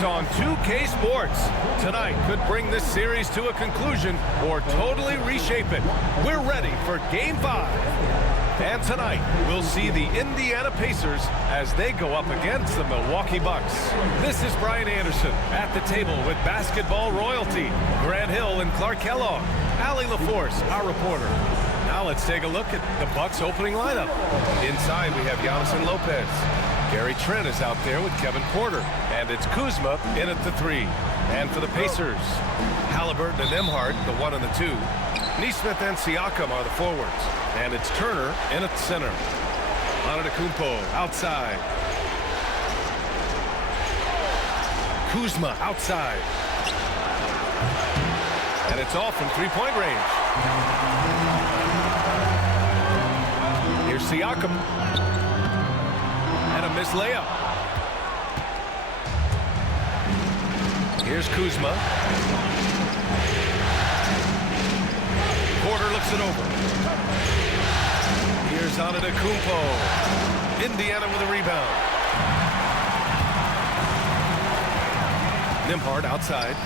Celtics on 2K Sports. Tonight could bring this series to a conclusion or totally reshape it. We're ready for Game 5. And tonight, we'll see the Indiana Pacers as they go up against the Milwaukee Bucks. This is Brian Anderson at the table with basketball royalty, Grant Hill and Clark Kellogg, Allie LaForce, our reporter. Now let's take a look at the Bucks opening lineup. Inside, we have Giannis and Lopez. Gary Trent is out there with Kevin Porter. And it's Kuzma in at the 3. And for the Pacers, Halliburton and Nembhard, the 1 and the 2. Nesmith and Siakam are the forwards. And it's Turner in at the center. Antetokounmpo outside. Kuzma outside. And it's off from three-point range. Here's Siakam. And a missed layup. Here's Kuzma. Porter looks it over. Here's Antetokounmpo. Indiana with a rebound. Nembhard outside.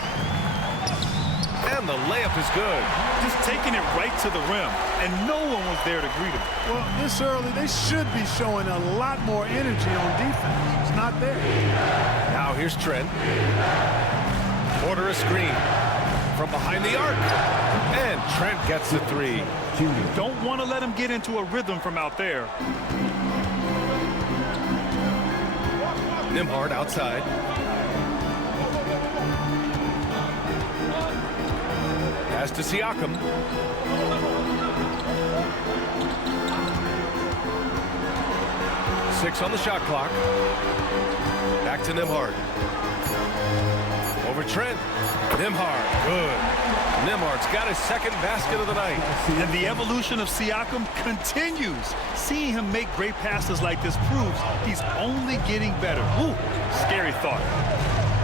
And the layup is good. Just taking it right to the rim, and no one was there to greet him. Well, this early, they should be showing a lot more energy on defense. It's not there. Now here's Trent. Porter a screen from behind the arc. And Trent gets the 3. Don't want to let him get into a rhythm from out there. Nembhard outside. Pass to Siakam. Six on the shot clock. Back to Nembhard. Over Trent. Nembhard, good. Nembhard's got his second basket of the night. And the evolution of Siakam continues. Seeing him make great passes like this proves he's only getting better. Ooh, scary thought.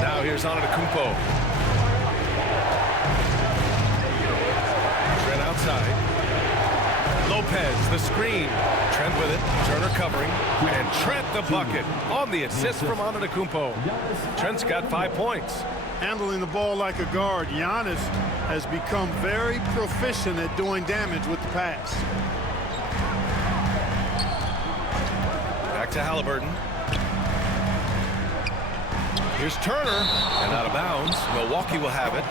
Now here's Antetokounmpo. Trent outside. Lopez, the screen. Trent with it. Turner covering. And Trent the bucket on the assist from Antetokounmpo. Trent's got 5 points. Handling the ball like a guard, Giannis has become very proficient at doing damage with the pass. Back to Halliburton. Here's Turner, and out of bounds. Milwaukee will have it.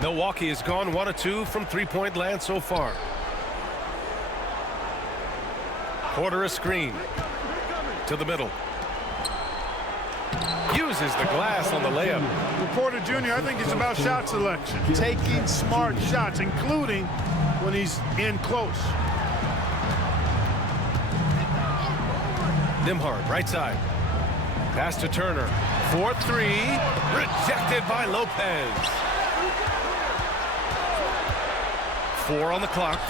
Milwaukee has gone 1 of 2 from three-point land so far. Porter a screen to the middle. Uses the glass on the layup. Porter Jr., I think it's about shot selection. Taking smart shots, including when he's in close. Nembhard, right side. Pass to Turner. 4-3. Rejected by Lopez. 4 on the clock.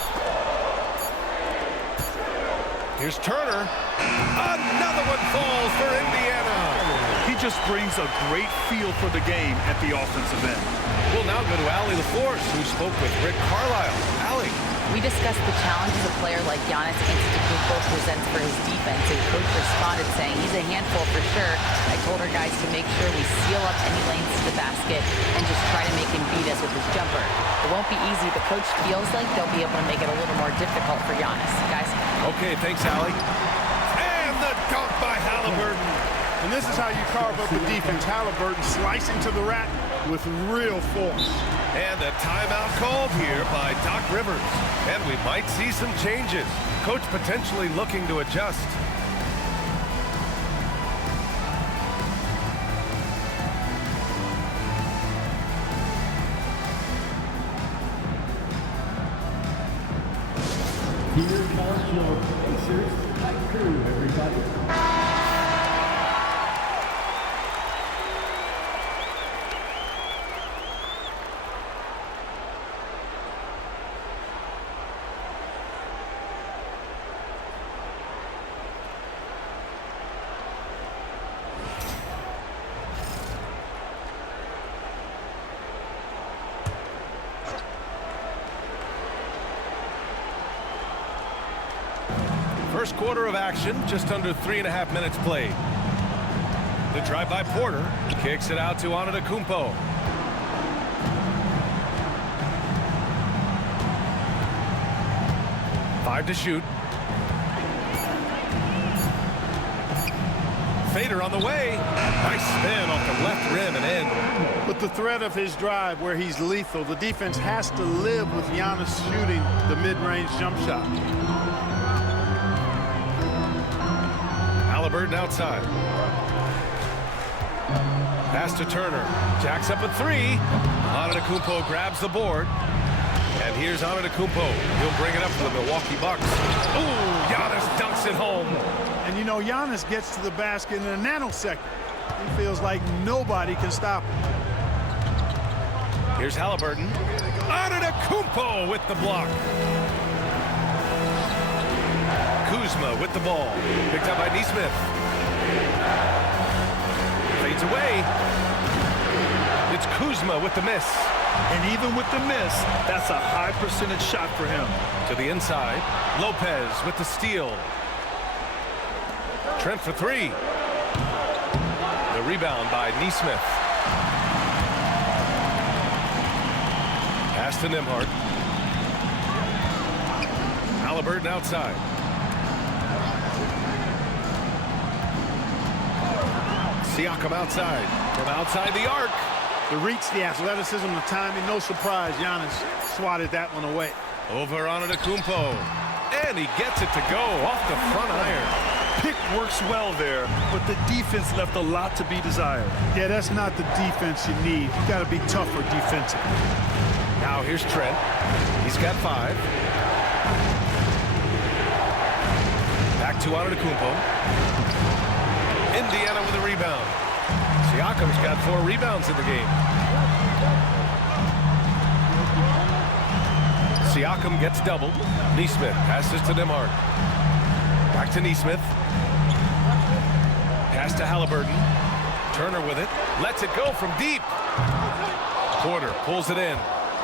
Here's Turner. Another one falls for Indiana. He just brings a great feel for the game at the offensive end. We'll now go to Allie LaForce, who spoke with Rick Carlisle. Allie. We discussed the challenges a player like Giannis Antetokounmpo presents for his defense, and Coach responded saying he's a handful for sure. I told our guys to make sure we seal up any lanes to the basket and just try to make him beat us with his jumper. It won't be easy. The coach feels like they'll be able to make it a little more difficult for Giannis. Guys? Okay, thanks, Allie. And the dunk by Halliburton. And this is how you carve up the defense. Halliburton slicing to the rack with real force. And a timeout called here by Doc Rivers. And we might see some changes. Coach potentially looking to adjust. Here comes your Pacers Night Crew, everybody. First quarter of action, just under 3.5 minutes played. The drive by Porter, kicks it out to Antetokounmpo. Five to shoot. Fader on the way. Nice spin off the left rim and in. With the threat of his drive where he's lethal, the defense has to live with Giannis shooting the mid-range jump shot. Halliburton outside. Pass to Turner. Jacks up a three. Antetokounmpo grabs the board. And here's Antetokounmpo. He'll bring it up for the Milwaukee Bucks. Ooh, Giannis dunks it home. And you know, Giannis gets to the basket in a nanosecond. He feels like nobody can stop him. Here's Halliburton. Antetokounmpo with the block. Kuzma with the ball. Picked up by Nesmith. Fades away. It's Kuzma with the miss. And even with the miss, that's a high percentage shot for him. To the inside. Lopez with the steal. Trent for three. The rebound by Nesmith. Pass to Nembhard. Halliburton outside. Siakam outside. From outside the arc. The reach, the athleticism, the timing, no surprise. Giannis swatted that one away. Over Antetokounmpo. And he gets it to go off the front iron. Pick works well there, but the defense left a lot to be desired. Yeah, that's not the defense you need. You got to be tougher defensively. Now here's Trent. He's got 5. Back to Antetokounmpo. Indiana with a rebound. Siakam's got 4 rebounds in the game. Siakam gets doubled. Nesmith passes to Nembhard. Back to Nesmith. Pass to Halliburton. Turner with it. Lets it go from deep. Porter pulls it in.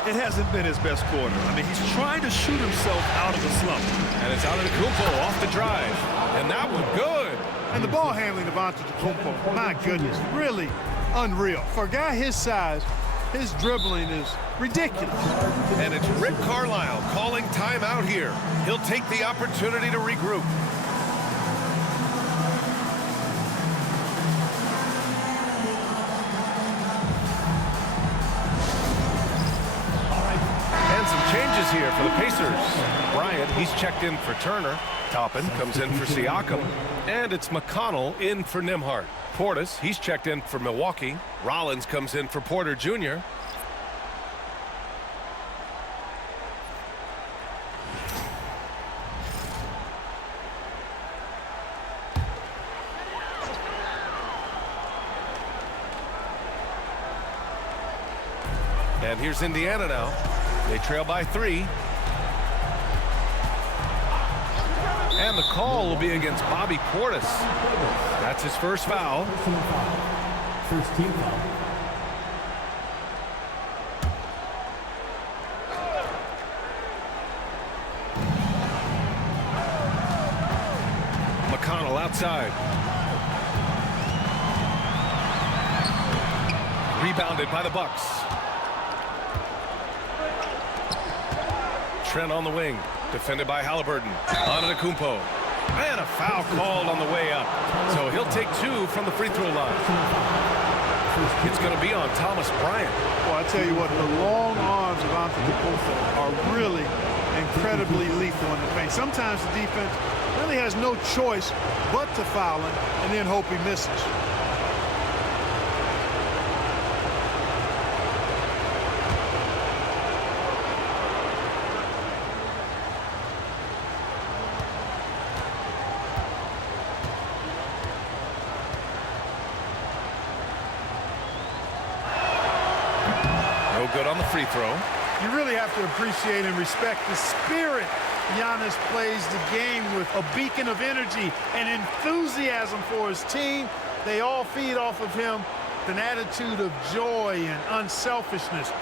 It hasn't been his best quarter. I mean, he's trying to shoot himself out of the slump. And it's Antetokounmpo off the drive. And that one good. And the ball handling of Antetokounmpo, my goodness, really unreal. For a guy his size, his dribbling is ridiculous. And it's Rick Carlisle calling timeout here. He'll take the opportunity to regroup. And some changes here for the Pacers. Bryant, he's checked in for Turner. Toppin comes in for Siakam. And it's McConnell in for Nembhard. Portis, he's checked in for Milwaukee. Rollins comes in for Porter Jr. And here's Indiana now. They trail by 3. And the call will be against Bobby Portis. That's his first foul. First team foul. McConnell outside. Rebounded by the Bucks. Trent on the wing. Defended by Halliburton. Antetokounmpo. And a foul called on the way up. So he'll take 2 from the free throw line. It's going to be on Thomas Bryant. Well, I tell you what, the long arms of Antetokounmpo are really incredibly lethal in the paint. Sometimes the defense really has no choice but to foul him and then hope he misses. Good on the free throw. You really have to appreciate and respect the spirit Giannis plays the game with. A beacon of energy and enthusiasm for his team. They all feed off of him with an attitude of joy and unselfishness.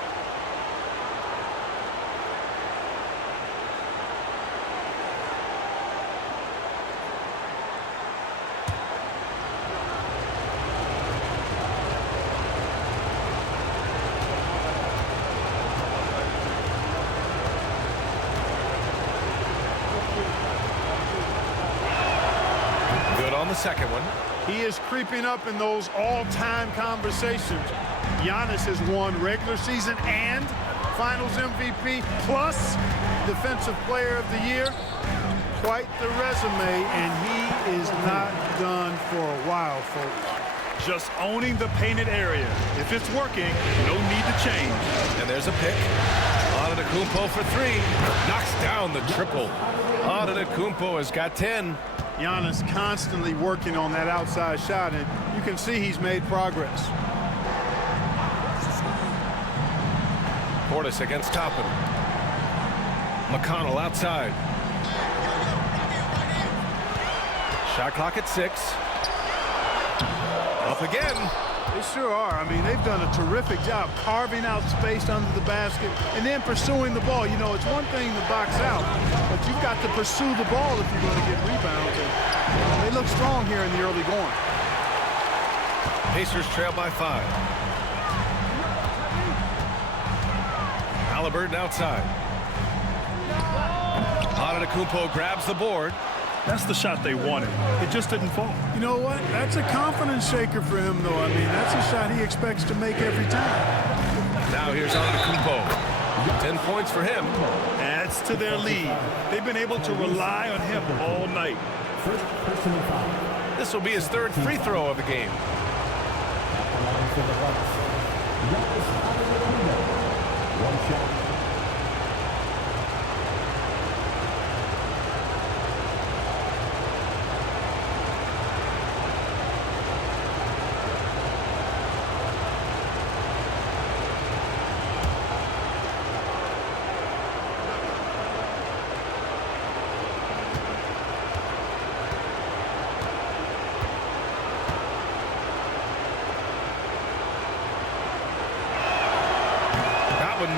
the second one. He is creeping up in those all-time conversations. Giannis has won regular season and Finals MVP plus Defensive Player of the Year. Quite the resume, and he is not done for a while, folks. Just owning the painted area. If it's working, no need to change. And there's a pick. Antetokounmpo for three. Knocks down the triple. Antetokounmpo has got 10. Giannis constantly working on that outside shot, and you can see he's made progress. Portis against Toppin. McConnell outside. Shot clock at 6. Up again. They sure are. I mean, they've done a terrific job carving out space under the basket and then pursuing the ball. You know, it's one thing to box out, but you've got to pursue the ball if you're going to get rebounds. And they look strong here in the early going. Pacers trail by 5. Halliburton outside. Antetokounmpo grabs the board. That's the shot they wanted. It just didn't fall. You know what? That's a confidence shaker for him, though. I mean, that's a shot he expects to make every time. Now here's Antetokounmpo. 10 points for him. Adds to their lead. They've been able to rely on him all night. First personal foul. This will be his 3rd free throw of the game. For the Bucks. Giannis Antetokounmpo. One shot.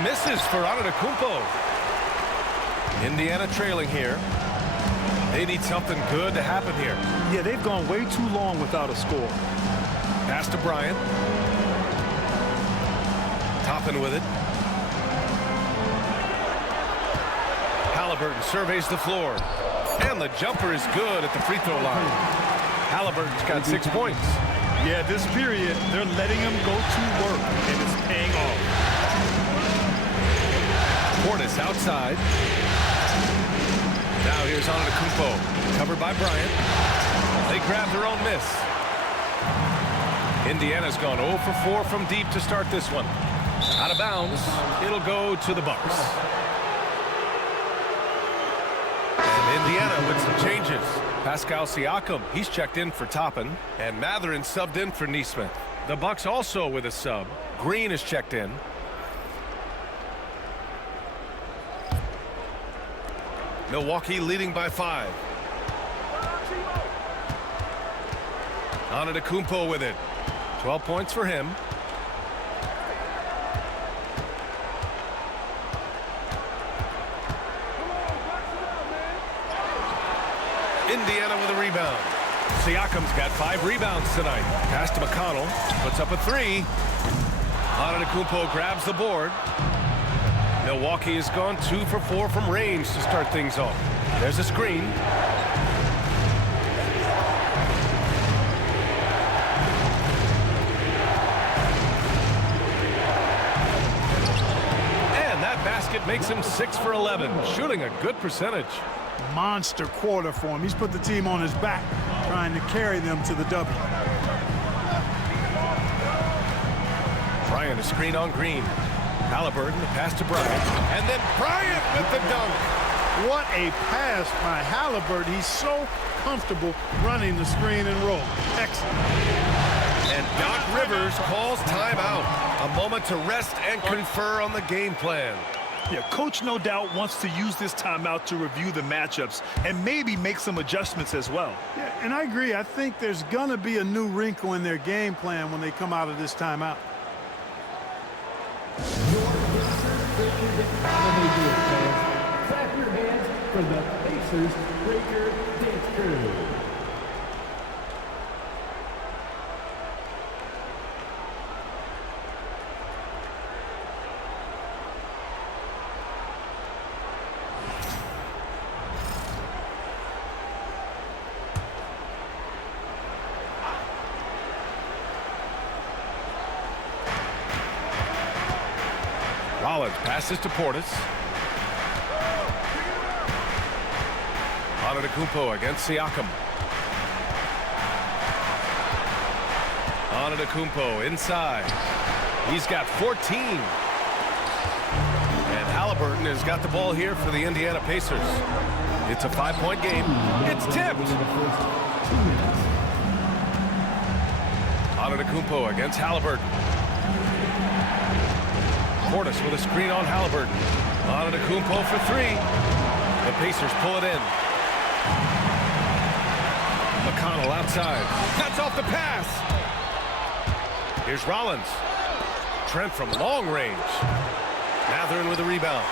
Misses for Antetokounmpo. Indiana trailing here. They need something good to happen here. Yeah, they've gone way too long without a score. Pass to Bryant. Toppin with it. Halliburton surveys the floor. And the jumper is good at the free throw line. Halliburton's got 6 points. Yeah, this period, they're letting him go to work, and it's paying off. Portis outside. Now here's Antetokounmpo. Covered by Bryant. They grab their own miss. Indiana's gone 0 for 4 from deep to start this one. Out of bounds. It'll go to the Bucks. And Indiana with some changes. Pascal Siakam, he's checked in for Toppin. And Mathurin subbed in for Nesmith. The Bucks also with a sub. Green is checked in. Milwaukee leading by 5. Antetokounmpo with it. 12 points for him. Indiana with a rebound. Siakam's got 5 rebounds tonight. Pass to McConnell. Puts up a 3. Antetokounmpo grabs the board. Milwaukee has gone 2 for 4 from range to start things off. There's a screen. And that basket makes him 6 for 11, shooting a good percentage. Monster quarter for him. He's put the team on his back, trying to carry them to the W. Bryant, a screen on Green. Halliburton, the pass to Bryant. And then Bryant with the dunk. What a pass by Halliburton. He's so comfortable running the screen and roll. Excellent. And Doc Rivers calls timeout. A moment to rest and confer on the game plan. Yeah, coach no doubt wants to use this timeout to review the matchups and maybe make some adjustments as well. Yeah, and I agree. I think there's going to be a new wrinkle in their game plan when they come out of this timeout. Clap your hands for the Pacers Breaker Dance Crew. Rollins passes to Portis. Antetokounmpo against Siakam. Antetokounmpo inside. He's got 14. And Halliburton has got the ball here for the Indiana Pacers. It's a 5-point game. It's tipped. Antetokounmpo against Halliburton. Portis with a screen on Halliburton. Antetokounmpo for three. The Pacers pull it in. McConnell outside. Cuts off the pass. Here's Rollins. Trent from long range. Mathurin with a rebound.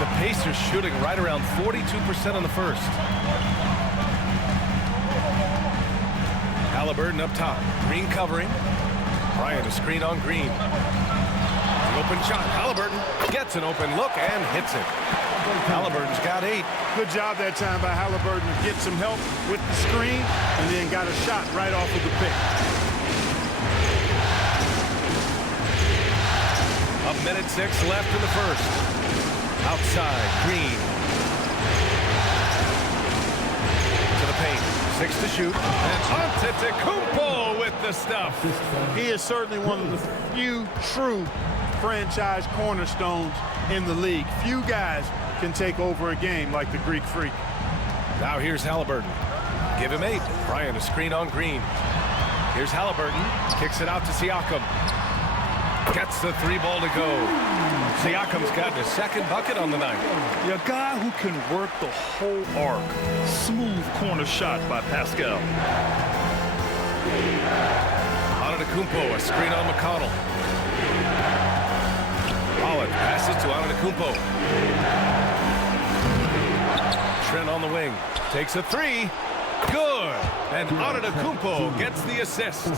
The Pacers shooting right around 42% in the first. Halliburton up top. Green covering. Bryant a screen on Green. An open shot. Halliburton gets an open look and hits it. Halliburton's got 8. Good job that time by Halliburton to get some help with the screen and then got a shot right off of the pick. A minute 6 left in the first. Outside, Green. To the paint. 6 to shoot. And Antetokounmpo with the stuff. He is certainly one of the few true franchise cornerstones in the league. Few guys can take over a game like the Greek Freak. Now here's Halliburton. Give him 8. Bryant a screen on Green. Here's Halliburton. Kicks it out to Siakam. Gets the 3 ball to go. Siakam's got his second bucket on the night. A guy who can work the whole arc. Smooth corner shot by Pascal. Antetokounmpo, a screen on McConnell. Rollins passes to Antetokounmpo. Trent on the wing. Takes a 3. Good. And Antetokounmpo gets the assist.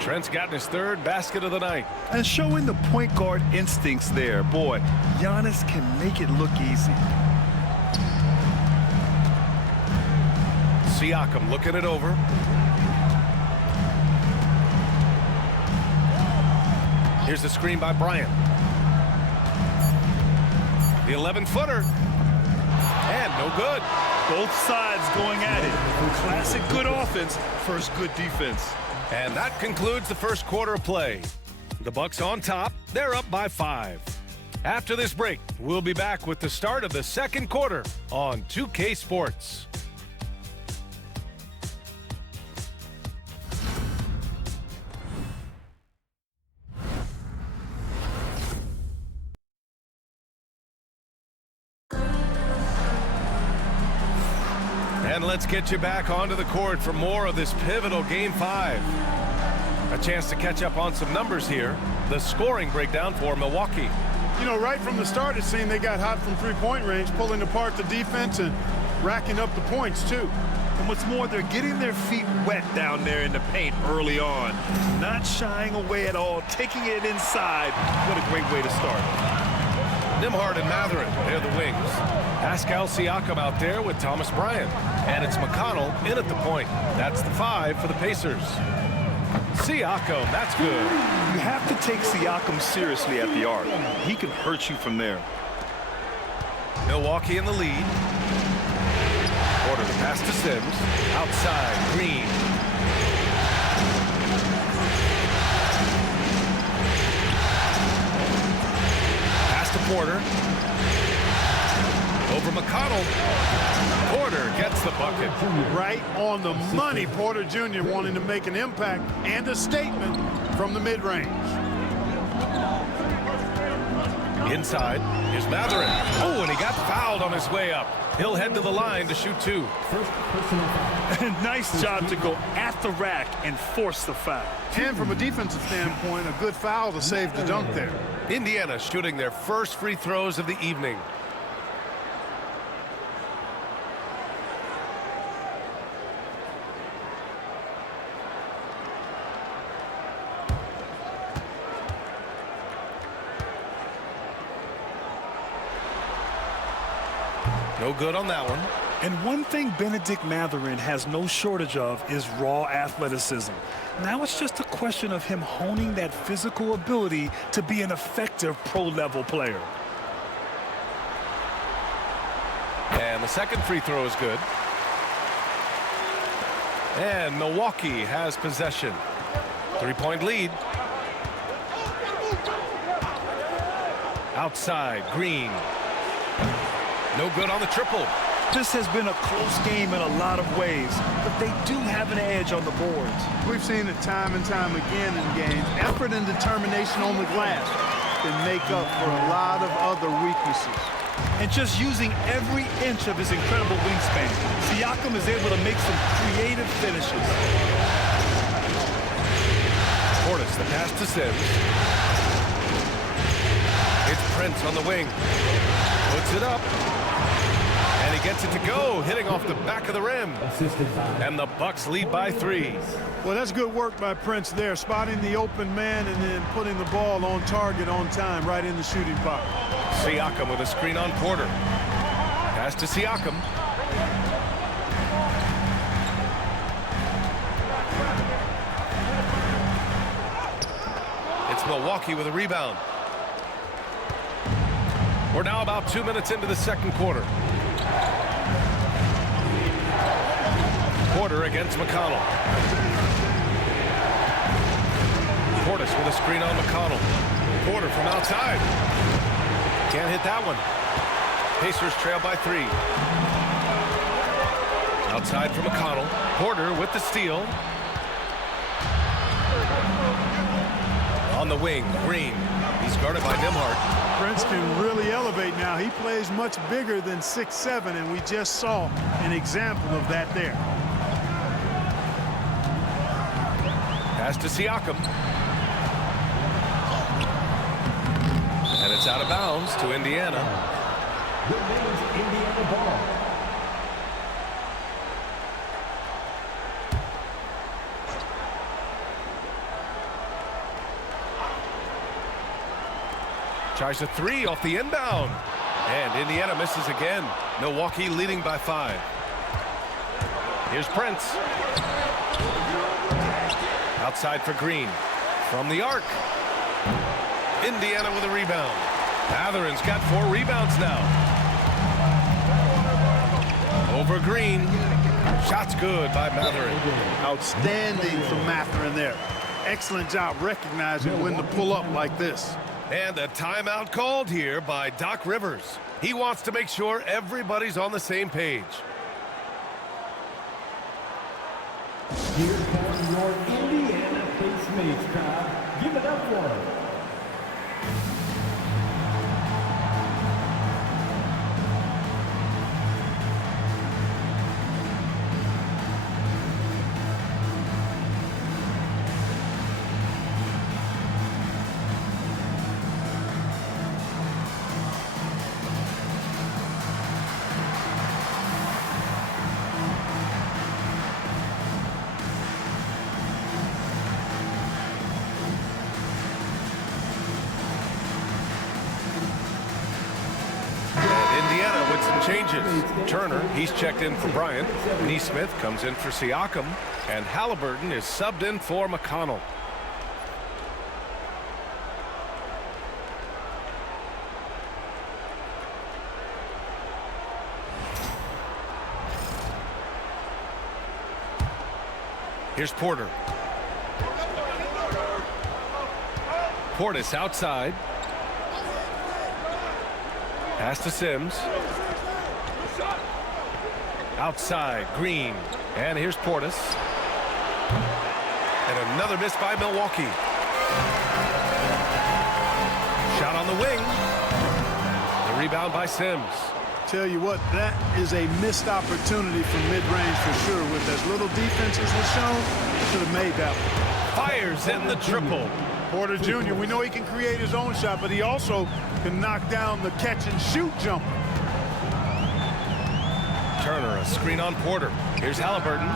Trent's gotten his 3rd basket of the night. And showing the point guard instincts there. Boy, Giannis can make it look easy. Siakam looking it over. Here's the screen by Bryant. The 11-footer. And no good. Both sides going at it. Classic good offense, first good defense. And that concludes the first quarter of play. The Bucks on top. They're up by 5. After this break, we'll be back with the start of the second quarter on 2K Sports. And let's get you back onto the court for more of this pivotal Game 5. A chance to catch up on some numbers here. The scoring breakdown for Milwaukee. You know, right from the start, it seemed they got hot from three-point range, pulling apart the defense and racking up the points, too. And what's more, they're getting their feet wet down there in the paint early on. Not shying away at all, taking it inside. What a great way to start. Nembhard and Mathurin, they're the wings. Pascal Siakam out there with Thomas Bryant. And it's McConnell in at the point. That's the 5 for the Pacers. Siakam, that's good. You have to take Siakam seriously at the arc. He can hurt you from there. Milwaukee in the lead. Order the pass to Sims. Outside, Green. Pass to Porter. Over McConnell. Porter gets the bucket. Right on the money. Porter Jr. wanting to make an impact and a statement from the mid-range. Inside is Mathurin. Oh, and he got fouled on his way up. He'll head to the line to shoot 2. Nice job to go at the rack and force the foul. And from a defensive standpoint, a good foul to save the dunk there. Indiana shooting their first free throws of the evening. No good on that one. And one thing Benedict Mathurin has no shortage of is raw athleticism. Now it's just a question of him honing that physical ability to be an effective pro-level player. And the second free throw is good. And Milwaukee has possession. 3-point lead. Outside, Green. No good on the triple. This has been a close game in a lot of ways, but they do have an edge on the boards. We've seen it time and time again in games. Effort and determination on the glass can make up for a lot of other weaknesses. And just using every inch of his incredible wingspan, Siakam is able to make some creative finishes. Portis, the pass to Sims. It's Prince on the wing. Puts it up. And he gets it to go, hitting off the back of the rim. And the Bucks lead by 3. Well, that's good work by Prince there, spotting the open man and then putting the ball on target on time, right in the shooting pocket. Siakam with a screen on Porter. Pass to Siakam. It's Milwaukee with a rebound. We're now about 2 minutes into the second quarter. Porter against McConnell. Portis with a screen on McConnell. Porter from outside. Can't hit that one. Pacers trail by 3. Outside for McConnell. Porter with the steal. On the wing, Green. He's guarded by Nembhard. Prince can really elevate now. He plays much bigger than 6'7", and we just saw an example of that there. Pass to Siakam. And it's out of bounds to Indiana. Remains Indiana ball. Tries a 3 off the inbound. And Indiana misses again. Milwaukee leading by 5. Here's Prince. Outside for Green. From the arc. Indiana with a rebound. Mathurin's got 4 rebounds now. Over Green. Shot's good by Mathurin. Outstanding from Mathurin there. Excellent job recognizing when to pull up like this. And a timeout called here by Doc Rivers. He wants to make sure everybody's on the same page. Here comes your Indiana Pacemates crowd. Give it up for him. Changes. Turner, he's checked in for Bryant. Nesmith comes in for Siakam. And Halliburton is subbed in for McConnell. Here's Porter. Portis outside. Pass to Sims. Outside, Green. And here's Portis. And another miss by Milwaukee. Shot on the wing. The rebound by Sims. Tell you what, that is a missed opportunity from mid-range for sure. With as little defense as was shown, should have made that one. Fires in the triple. Porter Jr., we know he can create his own shot, but he also can knock down the catch-and-shoot jumper. Turner, a screen on Porter. Here's Halliburton.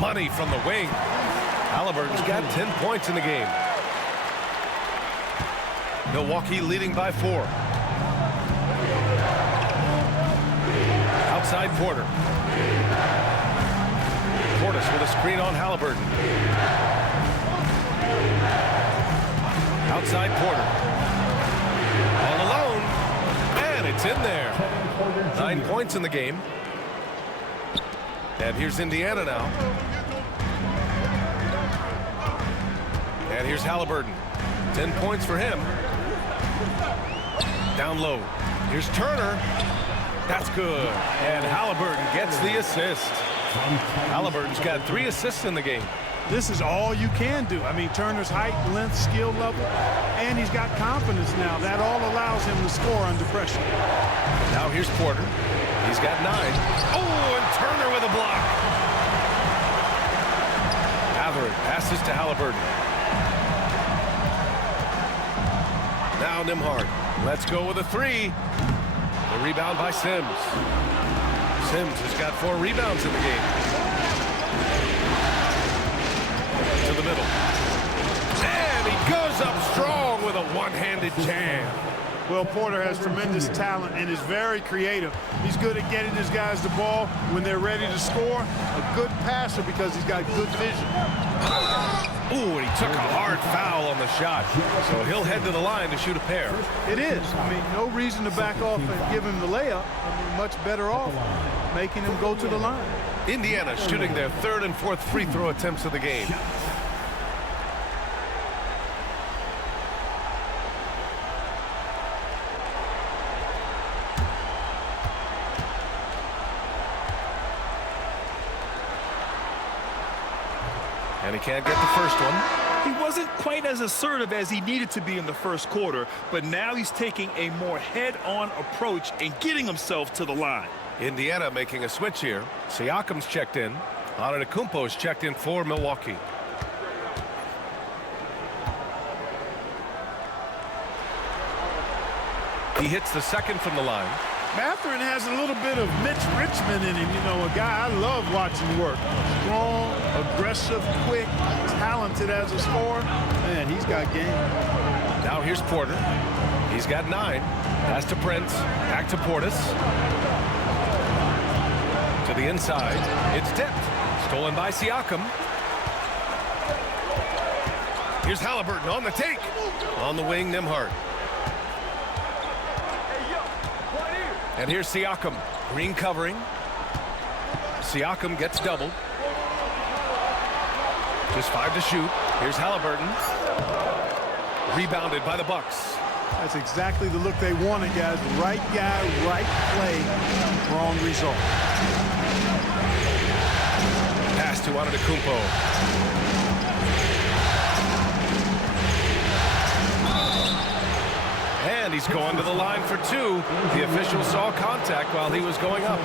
Money from the wing. Halliburton's got 10 points in the game. Milwaukee leading by 4. Outside Porter. Portis with a screen on Halliburton. Outside Porter. All alone. And it's in there. 9 points in the game. And here's Indiana now. And here's Halliburton. 10 points for him. Down low. Here's Turner. That's good. And Halliburton gets the assist. Halliburton's got 3 assists in the game. This is all you can do. I mean, Turner's height, length, skill level, and he's got confidence now. That all allows him to score under pressure. Now here's Porter. He's got 9. Oh, and Turner with a block. Mathurin passes to Halliburton. Now Nembhard. Let's go with a 3. The rebound by Sims. Sims has got 4 rebounds in the game. To the middle. And he goes up strong with a one-handed jam. Well, Porter has tremendous talent and is very creative. He's good at getting his guys the ball when they're ready to score. A good passer because he's got good vision. Ooh, and he took a hard foul on the shot. So he'll head to the line to shoot a pair. It is. I mean, no reason to back off and give him the layup. I mean, much better off making him go to the line. Indiana shooting their 3rd and 4th free throw attempts of the game. And he can't get the first one. He wasn't quite as assertive as he needed to be in the first quarter, but now he's taking a more head-on approach and getting himself to the line. Indiana making a switch here. Siakam's checked in. Antetokounmpo's checked in for Milwaukee. He hits the second from the line. Mathurin has a little bit of Mitch Richmond in him. You know, a guy I love watching work. Strong, aggressive, quick, talented as a scorer. Man, he's got game. Now here's Porter. He's got 9. Pass to Prince. Back to Portis. To the inside. It's tipped. Stolen by Siakam. Here's Halliburton on the take. On the wing, Nembhard. And here's Siakam. Green covering. Siakam gets doubled. Just 5 to shoot. Here's Halliburton. Rebounded by the Bucks. That's exactly the look they wanted, guys. Right guy, right play, wrong result. Pass to Antetokounmpo. And he's going to the line for 2. The official saw contact while he was going up.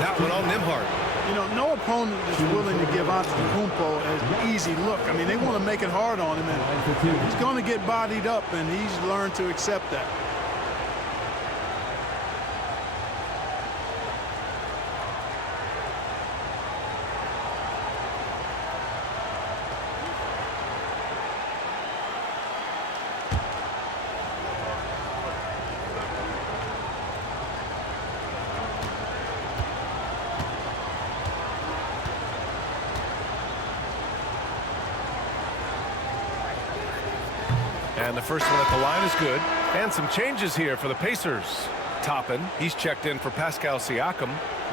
That one on Nembhard. You know, no opponent is willing to give Antetokounmpo an easy look. I mean, they want to make it hard on him, and he's going to get bodied up, and he's learned to accept that. And the first one at the line is good. And some changes here for the Pacers. Toppin, he's checked in for Pascal Siakam.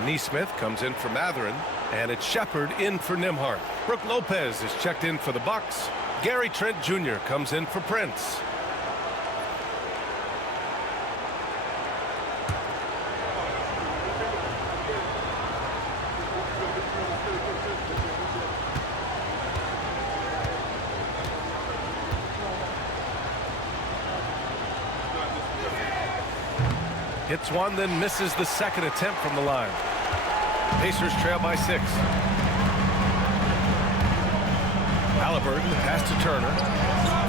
Nesmith comes in for Mathurin. And it's Shepard in for Nembhard. Brook Lopez is checked in for the Bucks. Gary Trent Jr. comes in for Prince. Hits one, then misses the second attempt from the line. Pacers trail by 6. Halliburton, the pass to Turner.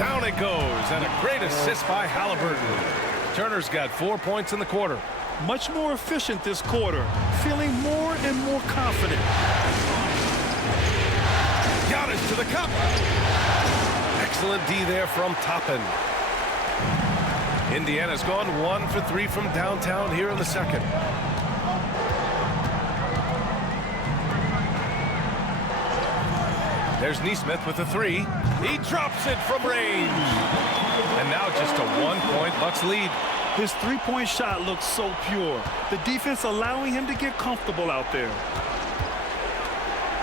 Down it goes, and a great assist by Halliburton. Turner's got 4 points in the quarter. Much more efficient this quarter, feeling more and more confident. Giannis to the cup. Excellent D there from Toppin. Indiana's gone 1 for 3 from downtown here in the second. There's Neesmith with a three. He drops it from range. And now just a 1-point Bucks lead. His three-point shot looks so pure. The defense allowing him to get comfortable out there.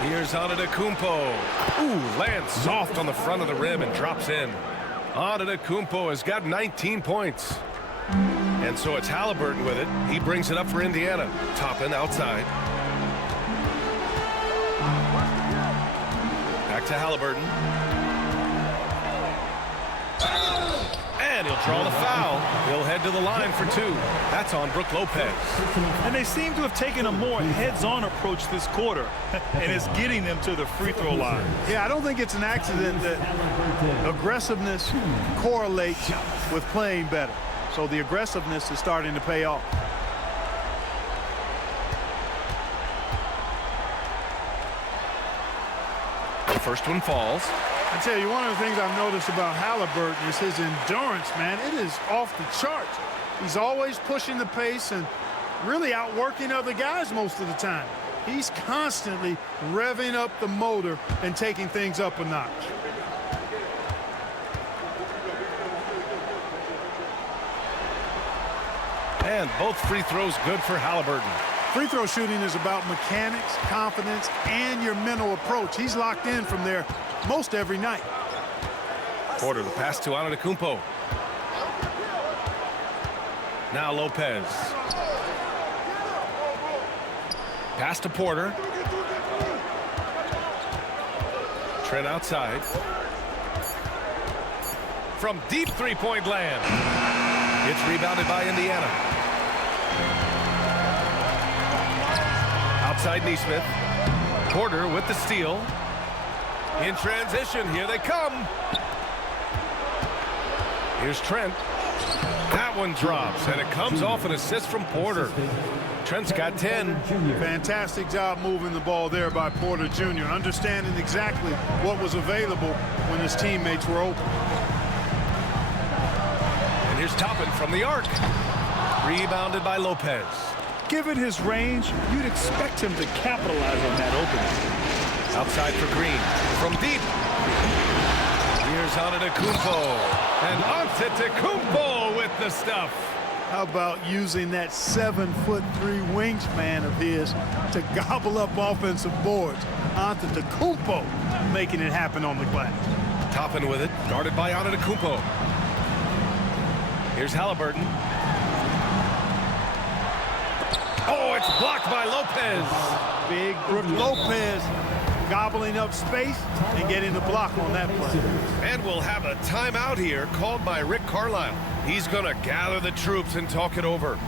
Here's Antetokounmpo. Ooh, lands soft on the front of the rim and drops in. Antetokounmpo has got 19 points. And so it's Halliburton with it. He brings it up for Indiana. Toppin outside. Back to Halliburton. And he'll draw the foul. He'll head to the line for two. That's on Brook Lopez. And they seem to have taken a more heads-on approach this quarter. And it's getting them to the free throw line. Yeah, I don't think it's an accident that aggressiveness correlates with playing better. So the aggressiveness is starting to pay off. The first one falls. I tell you, one of the things I've noticed about Halliburton is his endurance, man. It is off the charts. He's always pushing the pace and really outworking other guys most of the time. He's constantly revving up the motor and taking things up a notch. And both free throws good for Halliburton. Free throw shooting is about mechanics, confidence, and your mental approach. He's locked in from there most every night. Porter, the pass to Antetokounmpo. Now Lopez. Pass to Porter. Trent outside. From deep three-point land. It's rebounded by Indiana. Outside Neesmith. Porter with the steal. In transition, here they come. Here's Trent. That one drops, and it comes off an assist from Porter. Trent's got 10. Fantastic job moving the ball there by Porter Jr., understanding exactly what was available when his teammates were open. And here's Toppin from the arc. Rebounded by Lopez. Given his range, you'd expect him to capitalize on that opening. Outside for Green. From deep. Here's Antetokounmpo. And Antetokounmpo with the stuff. How about using that 7'3" wingspan of his to gobble up offensive boards? Antetokounmpo making it happen on the glass. Toppin with it. Guarded by Antetokounmpo. Here's Halliburton. Oh, it's blocked by Lopez. Big Brook Lopez gobbling up space and getting the block on that play. And we'll have a timeout here called by Rick Carlisle. He's going to gather the troops and talk it over.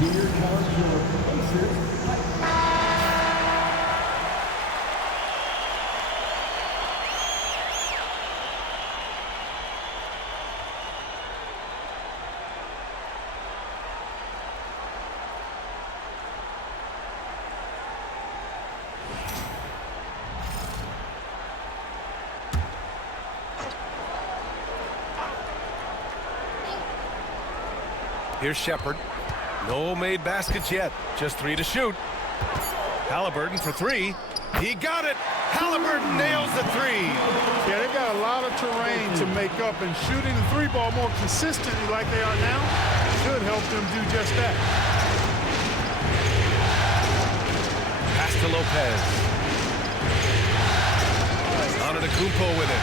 Here comes your Pacers. Here's Shepherd. No made baskets yet. Just 3 to shoot. Halliburton for 3. He got it. Halliburton nails the 3. Yeah, they've got a lot of terrain to make up, and shooting the 3-ball more consistently like they are now should help them do just that. Pass to Lopez. Antetokounmpo with it.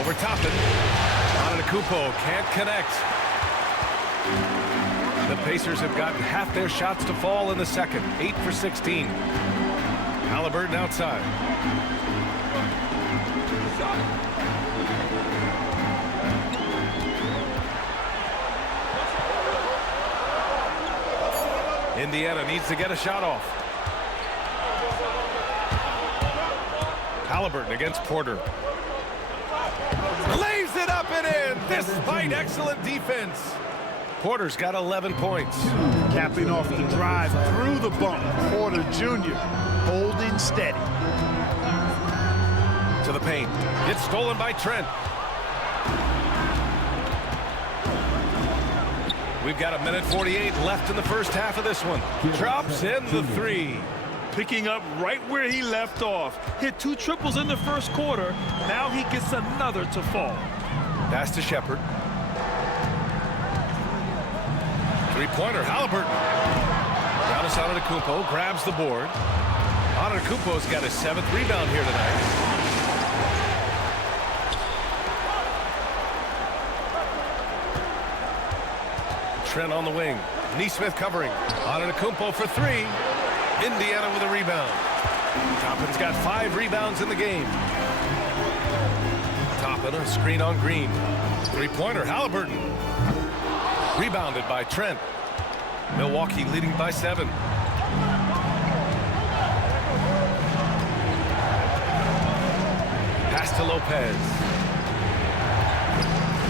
Over Toppin. Antetokounmpo can't connect. The Pacers have gotten half their shots to fall in the second. 8 for 16. Halliburton outside. Indiana needs to get a shot off. Halliburton against Porter. Lays it up and in, despite excellent defense. Porter's got 11 points. Capping off the drive through the bump, Porter Jr. holding steady. To the paint. It's stolen by Trent. We've got 1:48 left in the first half of this one. Drops in the three. Picking up right where he left off. Hit 2 triples in the first quarter. Now he gets another to fall. Pass to Shepard. Three-pointer, Halliburton. Giannis Antetokounmpo grabs the board. Antetokounmpo's got his 7th rebound here tonight. Trent on the wing. Neesmith covering. Antetokounmpo for 3. Indiana with a rebound. Toppin's got 5 rebounds in the game. Toppin, a screen on Green. Three-pointer, Halliburton. Rebounded by Trent. Milwaukee leading by 7. Pass to Lopez.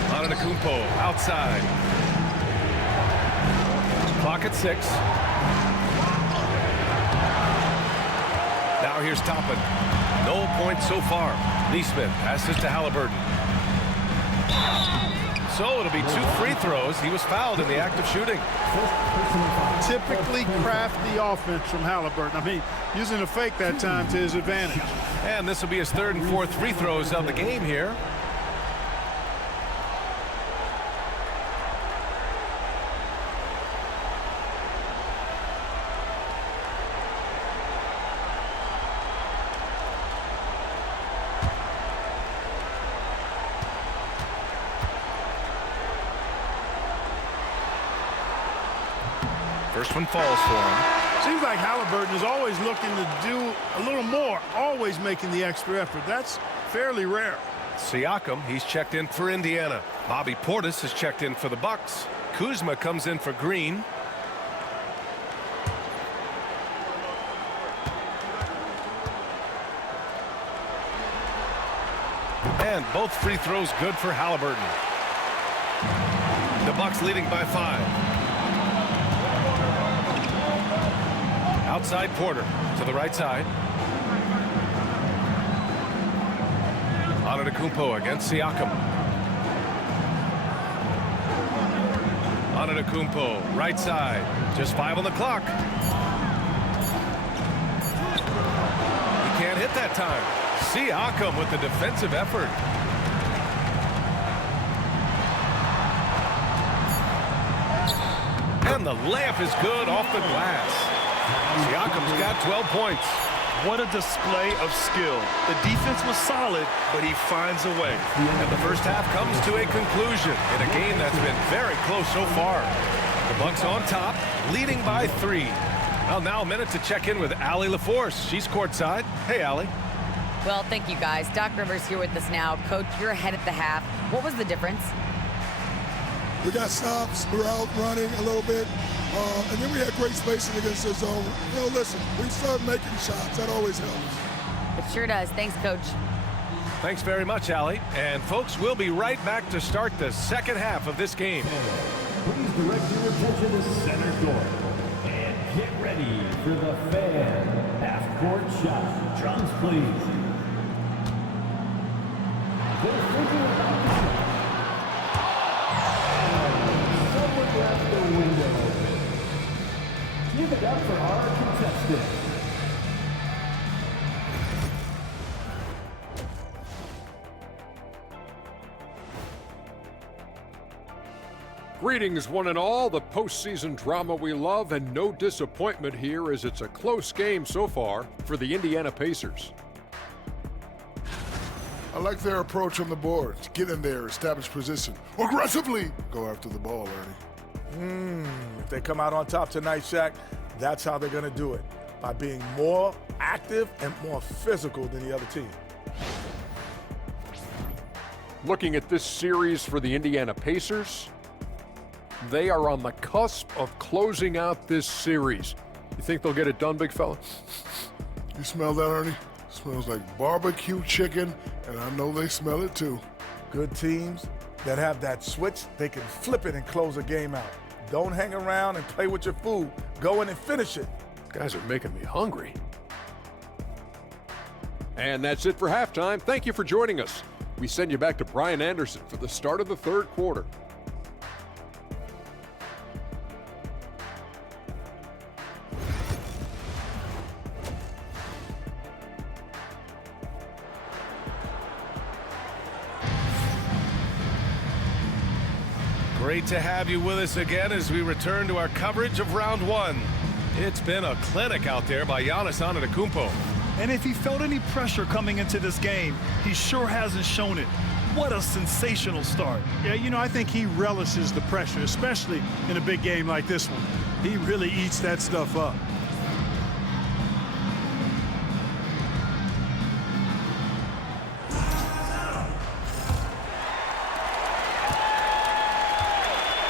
Antetokounmpo outside. Clock at 6. Now here's Toppin. No points so far. Neesmith passes to Halliburton. So it'll be 2 free throws. He was fouled in the act of shooting. Typically crafty offense from Halliburton. I mean, using a fake that time to his advantage. And this will be his 3rd and 4th free throws of the game here. First one falls for him. Seems like Halliburton is always looking to do a little more, always making the extra effort. That's fairly rare. Siakam, he's checked in for Indiana. Bobby Portis has checked in for the Bucks. Kuzma comes in for Green. And both free throws good for Halliburton. The Bucks leading by 5. Outside Porter to the right side. Antetokounmpo against Siakam. Antetokounmpo, right side. Just 5 on the clock. He can't hit that time. Siakam with the defensive effort. And the layup is good off the glass. Siakam's got 12 points. What a display of skill. The defense was solid, but he finds a way. And the first half comes to a conclusion in a game that's been very close so far. The Bucks on top, leading by 3. Well, now a minute to check in with Allie LaForce. She's courtside. Hey, Allie. Well, thank you, guys. Doc Rivers here with us now. Coach, you're ahead at the half. What was the difference? We got stops. We were out running a little bit. And then we had great spacing against the zone. You know, listen, we started making shots. That always helps. It sure does. Thanks, Coach. Thanks very much, Allie. And, folks, we'll be right back to start the second half of this game. Please direct your attention to center court. And get ready for the fan half-court shot. Drums, please. They're thinking about the shot. Someone left the window open. Give it up for our contestant. Greetings, one and all. The postseason drama we love, and no disappointment here as it's a close game so far for the Indiana Pacers. I like their approach on the boards. Get in there, establish position. Aggressively go after the ball, Ernie. If they come out on top tonight, Shaq, that's how they're going to do it, by being more active and more physical than the other team. Looking at this series for the Indiana Pacers, they are on the cusp of closing out this series. You think they'll get it done, big fella? You smell that, Ernie? It smells like barbecue chicken, and I know they smell it too. Good teams that have that switch, they can flip it and close a game out. Don't hang around and play with your food. Go in and finish it. Guys are making me hungry. And that's it for halftime. Thank you for joining us. We send you back to Brian Anderson for the start of the third quarter. Great to have you with us again as we return to our coverage of round one. It's been a clinic out there by Giannis Antetokounmpo. And if he felt any pressure coming into this game, he sure hasn't shown it. What a sensational start. Yeah, you know, I think he relishes the pressure, especially in a big game like this one. He really eats that stuff up.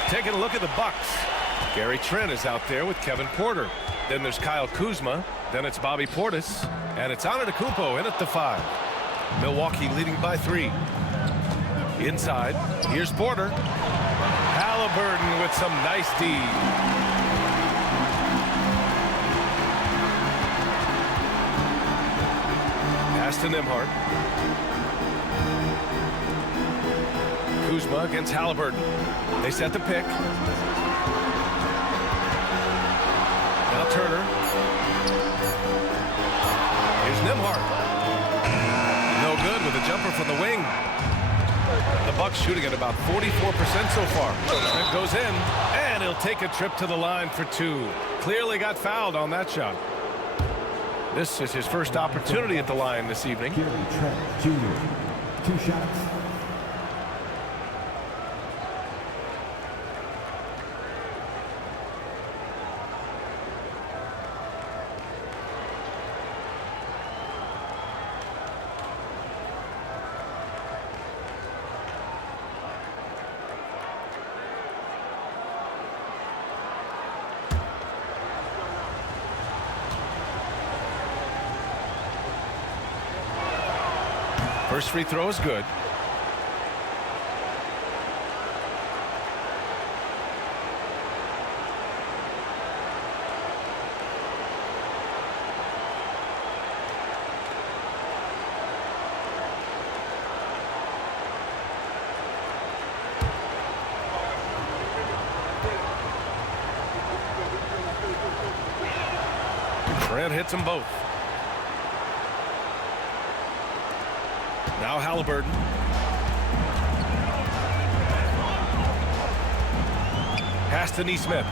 Taking a look at the Bucks. Gary Trent is out there with Kevin Porter. Then there's Kyle Kuzma. Then it's Bobby Portis. And it's Antetokounmpo in at the 5. Milwaukee leading by 3. Inside, here's Porter. Halliburton with some nice D. Pass to Nembhard. Kuzma against Halliburton. They set the pick. Now Turner. Here's Nembhard. No good with a jumper from the wing. The Bucks shooting at about 44% so far. It goes in, and he'll take a trip to the line for 2. Clearly got fouled on that shot. This is his first opportunity at the line this evening. Gary Trent Jr., 2 shots. First free throw is good. Trent hits them both. Now Halliburton. Pass to Nesmith.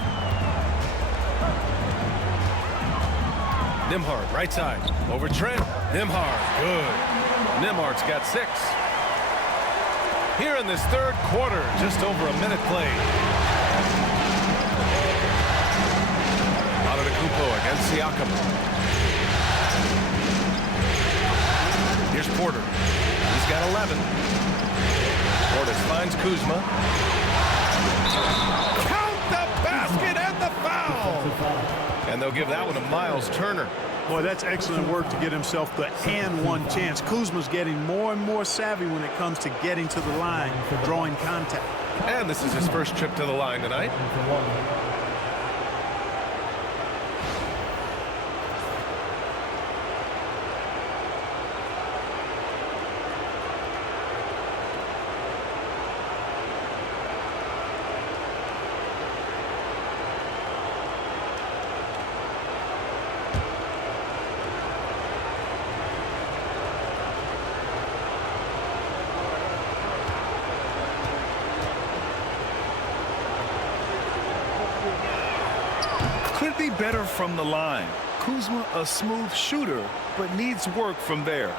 Nembhard, right side. Over Trent. Nembhard, good. Nembhard's got 6. Here in this third quarter, just over a minute played. Antetokounmpo against Siakam. Here's Porter. He's got 11. Portis finds Kuzma. Count the basket and the foul! And they'll give that one to Miles Turner. Boy, that's excellent work to get himself the and one chance. Kuzma's getting more and more savvy when it comes to getting to the line, drawing contact. And this is his first trip to the line tonight. Could be better from the line. Kuzma a smooth shooter, but needs work from there.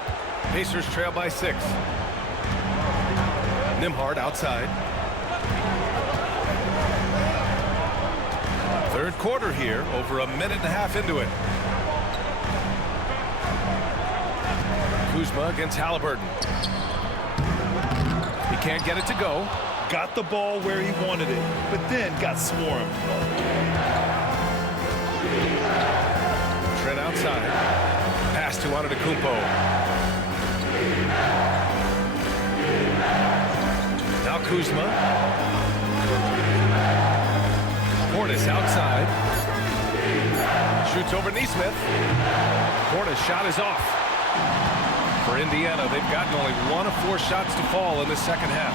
Pacers trail by 6. Nembhard outside. Third quarter here, over a minute and a half into it. Kuzma against Halliburton. He can't get it to go. Got the ball where he wanted it, but then got swarmed. Trent outside. Pass to Antetokounmpo. Now Kuzma. Portis outside. Shoots over Nesmith. Portis' shot is off. For Indiana, they've gotten only 1 of 4 shots to fall in the second half.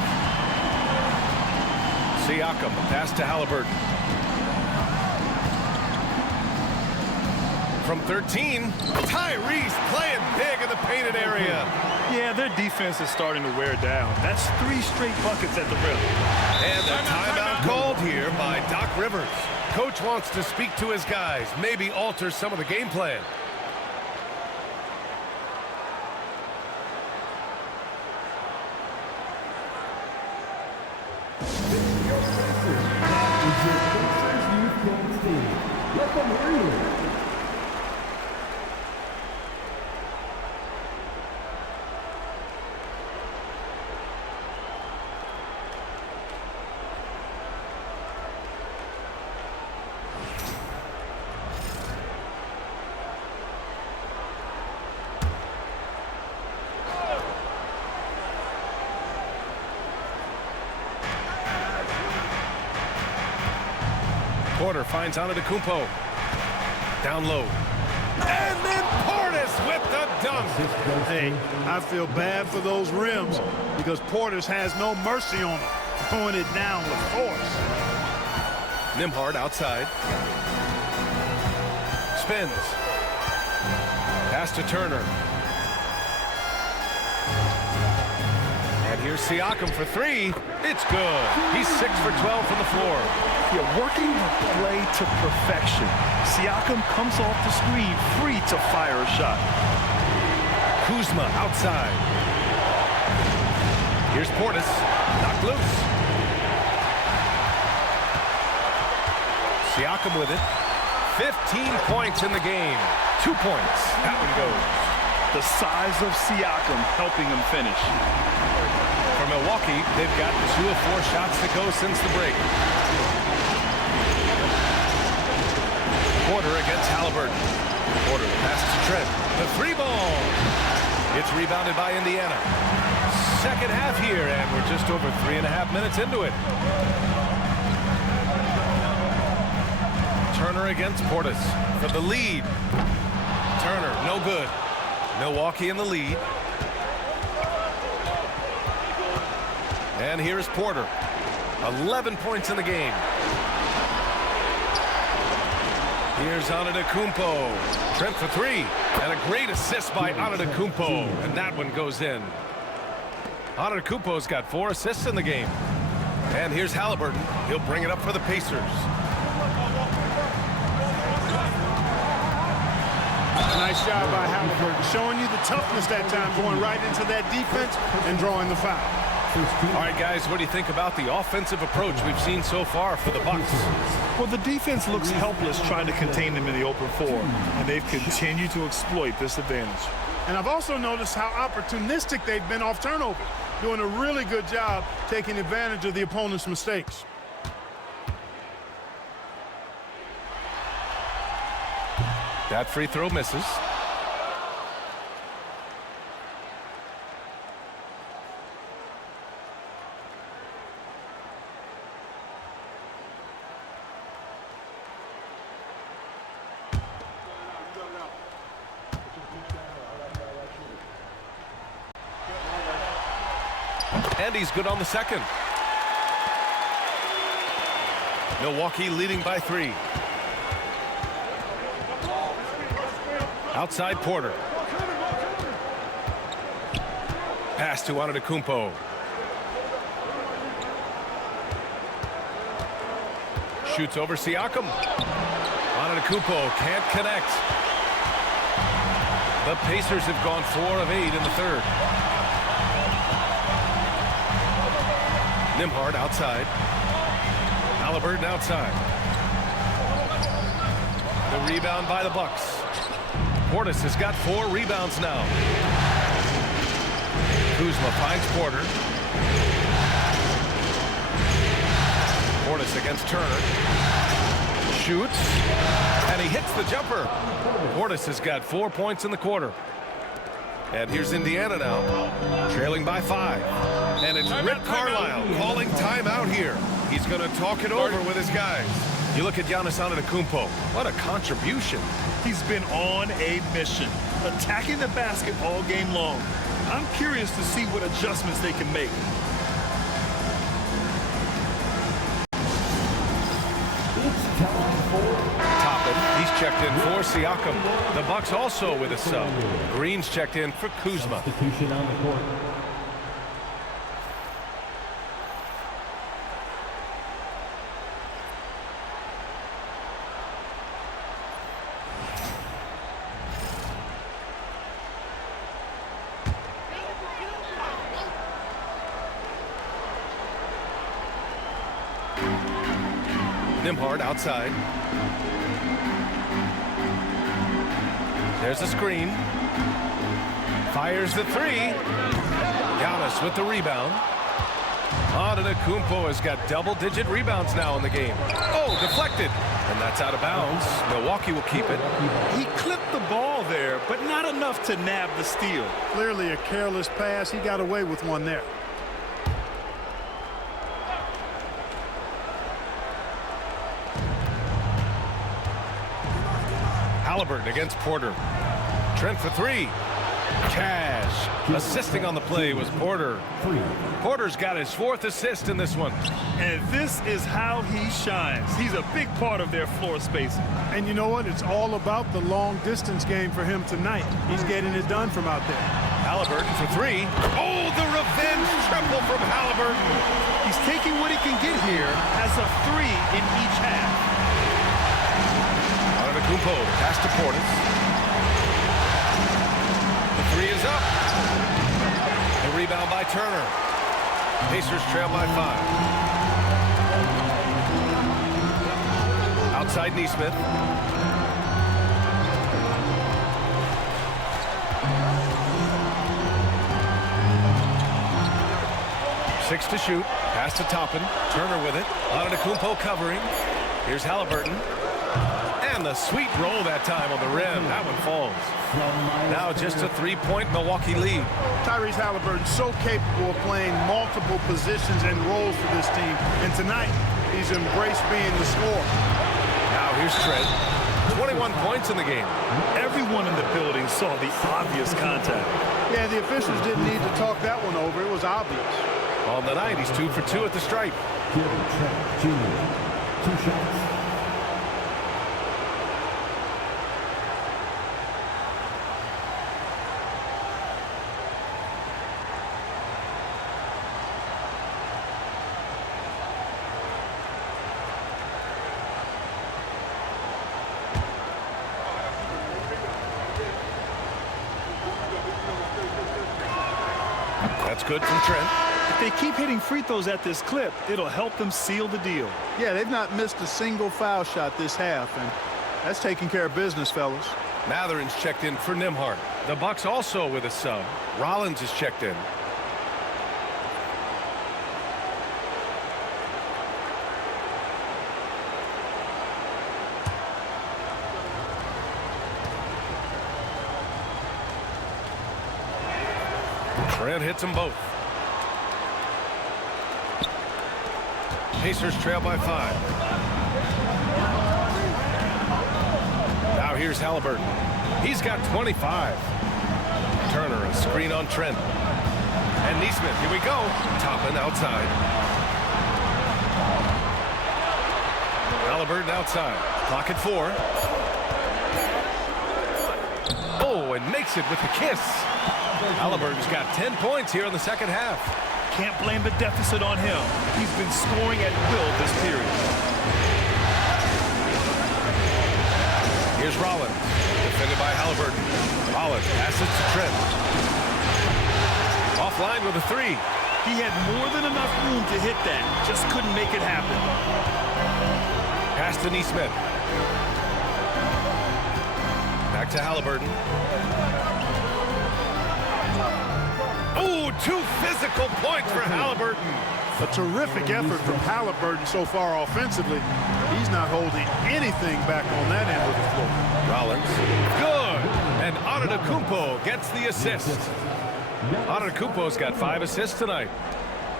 Siakam, pass to Halliburton. From 13, Tyrese playing big in the painted area. Yeah, their defense is starting to wear down. That's 3 straight buckets at the rim. And a timeout called here by Doc Rivers. Coach wants to speak to his guys, maybe alter some of the game plan. Porter finds Antetokounmpo. Down low. And then Portis with the dunk. Hey, I feel bad for those rims because Portis has no mercy on them, throwing it down with force. Nembhard outside. Spins. Pass to Turner. And here's Siakam for 3. It's good. He's 6 for 12 from the floor. Yeah, working the play to perfection. Siakam comes off the screen, free to fire a shot. Kuzma outside. Here's Portis. Knocked loose. Siakam with it. 15 points in the game. 2 points. That one goes. The size of Siakam helping him finish. For Milwaukee, they've got 2 of 4 shots to go since the break. Porter against Halliburton. Porter passes to Trent. The 3 ball. It's rebounded by Indiana. Second half here, and we're just over 3.5 minutes into it. Turner against Portis for the lead. Turner, no good. Milwaukee in the lead. And here's Porter. 11 points in the game. Here's Antetokounmpo. Trent for 3. And a great assist by Antetokounmpo. And that one goes in. Antetokounmpo's got 4 assists in the game. And here's Halliburton. He'll bring it up for the Pacers. Nice job by Halliburton, showing you the toughness that time, going right into that defense and drawing the foul. All right, guys, what do you think about the offensive approach we've seen so far for the Bucks? Well, the defense looks helpless trying to contain them in the open floor, and they've continued to exploit this advantage. And I've also noticed how opportunistic they've been off turnover, doing a really good job taking advantage of the opponent's mistakes. That free throw misses. And he's good on the second. Milwaukee leading by 3. Outside Porter. Pass to Antetokounmpo. Shoots over Siakam. Antetokounmpo can't connect. The Pacers have gone 4 of 8 in the third. Nembhard outside. Halliburton outside. The rebound by the Bucks. Portis has got 4 rebounds now. Kuzma finds Porter. Portis against Turner. Shoots. And he hits the jumper. Portis has got 4 points in the quarter. And here's Indiana now, trailing by 5. And it's Rick Carlisle calling timeout here. He's going to talk it over with his guys. You look at Giannis Antetokounmpo. What a contribution. He's been on a mission, attacking the basket all game long. I'm curious to see what adjustments they can make. Toppin, he's checked in for Siakam. The Bucks also with a sub. Green's checked in for Kuzma. Substitution on the court. Nembhard outside. There's a screen. Fires the three. Giannis with the rebound. Antetokounmpo has got double-digit rebounds now in the game. Oh, deflected. And that's out of bounds. Milwaukee will keep it. He clipped the ball there, but not enough to nab the steal. Clearly a careless pass. He got away with one there. Halliburton against Porter. Trent for three. Cash. Assisting on the play was Porter. Porter's got his 4th assist in this one. And this is how he shines. He's a big part of their floor spacing. And you know what? It's all about the long distance game for him tonight. He's getting it done from out there. Halliburton for three. Oh, the revenge triple from Halliburton. He's taking what he can get here, has a 3 in each half. Antetokounmpo pass to Portis. The 3 is up. The rebound by Turner. Pacers trail by 5. Outside Nesmith. Six to shoot. Pass to Toppin. Turner with it. Antetokounmpo covering. Here's Halliburton. And the sweet roll that time on the rim. That one falls. Now just a 3-point Milwaukee lead. Tyrese Halliburton so capable of playing multiple positions and roles for this team. And tonight, he's embraced being the scorer. Now here's Trent. 21 points in the game. Everyone in the building saw the obvious contact. Yeah, the officials didn't need to talk that one over. It was obvious. On the night, he's 2 for 2 at the stripe. Trent Jr. 2 shots. That's good from Trent. If they keep hitting free throws at this clip, it'll help them seal the deal. Yeah, they've not missed a single foul shot this half, and that's taking care of business, fellas. Mathurin's checked in for Nembhard. The Bucks also with a sub. Rollins is checked in. Trent hits them both. Pacers trail by 5. Now here's Halliburton. He's got 25. Turner, a screen on Trent. And Nesmith, here we go. Toppin outside. Halliburton outside. Clock at 4. Oh, and makes it with the kiss. Halliburton's got 10 points here in the second half. Can't blame the deficit on him. He's been scoring at will this period. Here's Rollins, defended by Halliburton. Rollins passes to Trent. Offline with a 3. He had more than enough room to hit that. Just couldn't make it happen. Pass to Nesmith. Back to Halliburton. Oh, 2 physical points for Halliburton. A terrific effort from Halliburton so far offensively. He's not holding anything back on that end of the floor. Rollins. Good. And Antetokounmpo gets the assist. Antetokounmpo's got 5 assists tonight.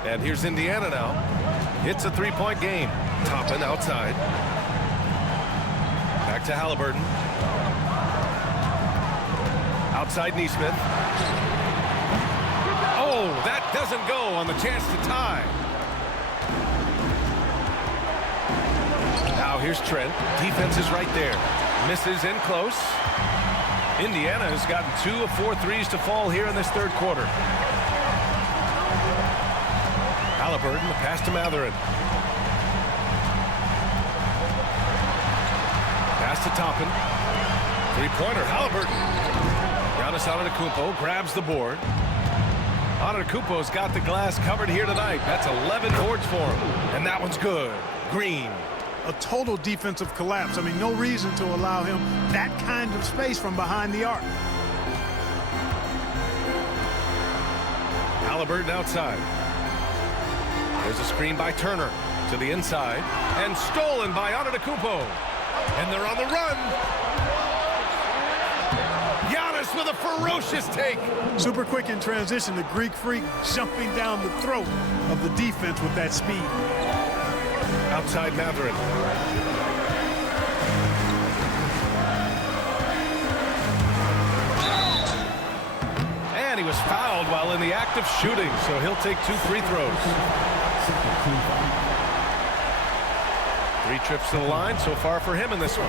And here's Indiana now. It's a 3-point game. Toppin outside. to Halliburton. Outside Neesmith. Oh, that doesn't go on the chance to tie. Now here's Trent. Defense is right there. Misses in close. Indiana has gotten 2 of 4 threes to fall here in this third quarter. Halliburton, the pass to Mathurin. Pass to Toppin. Three-pointer, Halliburton. Giannis Antetokounmpo grabs the board. Antetokounmpo's got the glass covered here tonight. That's 11 boards for him. And that one's good. Green. A total defensive collapse. I mean, no reason to allow him that kind of space from behind the arc. Halliburton outside. There's a screen by Turner to the inside. And stolen by Antetokounmpo. And they're on the run. Giannis with a ferocious take. Super quick in transition. The Greek freak jumping down the throat of the defense with that speed. Outside Mathurin. And he was fouled while in the act of shooting, so he'll take 2 free throws. 3 trips to the line so far for him in this one.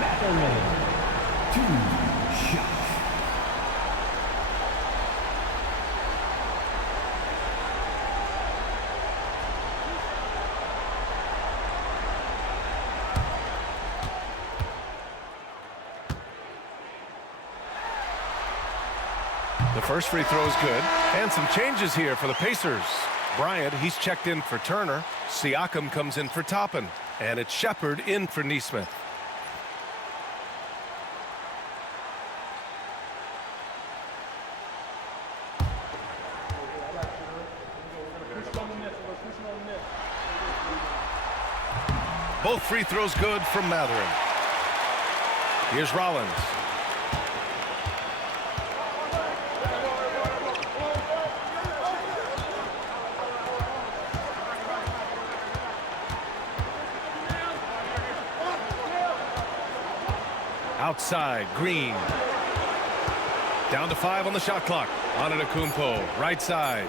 Mathurin, 2 shots. The first free throw is good. And some changes here for the Pacers. Bryant, he's checked in for Turner. Siakam comes in for Toppin. And it's Shepherd in for Neesmith. Both free throws good from Mathurin. Here's Rollins. Outside, Green. Down to 5 on the shot clock. Antetokounmpo, right side.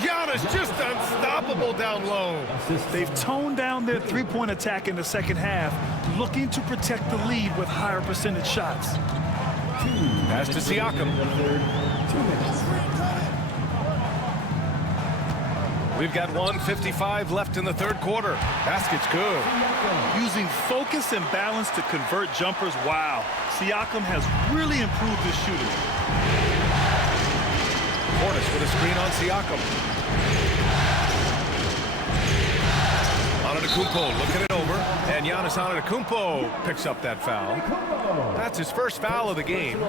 Giannis just unstoppable down low. They've toned down their three-point attack in the second half, looking to protect the lead with higher percentage shots. Pass to Siakam. 2 minutes. We've got 1:55 left in the third quarter. Basket's good. Using focus and balance to convert jumpers, wow. Siakam has really improved his shooting. Portis with a screen on Siakam. Antetokounmpo looking it over. And Giannis Antetokounmpo picks up that foul. That's his first foul of the game.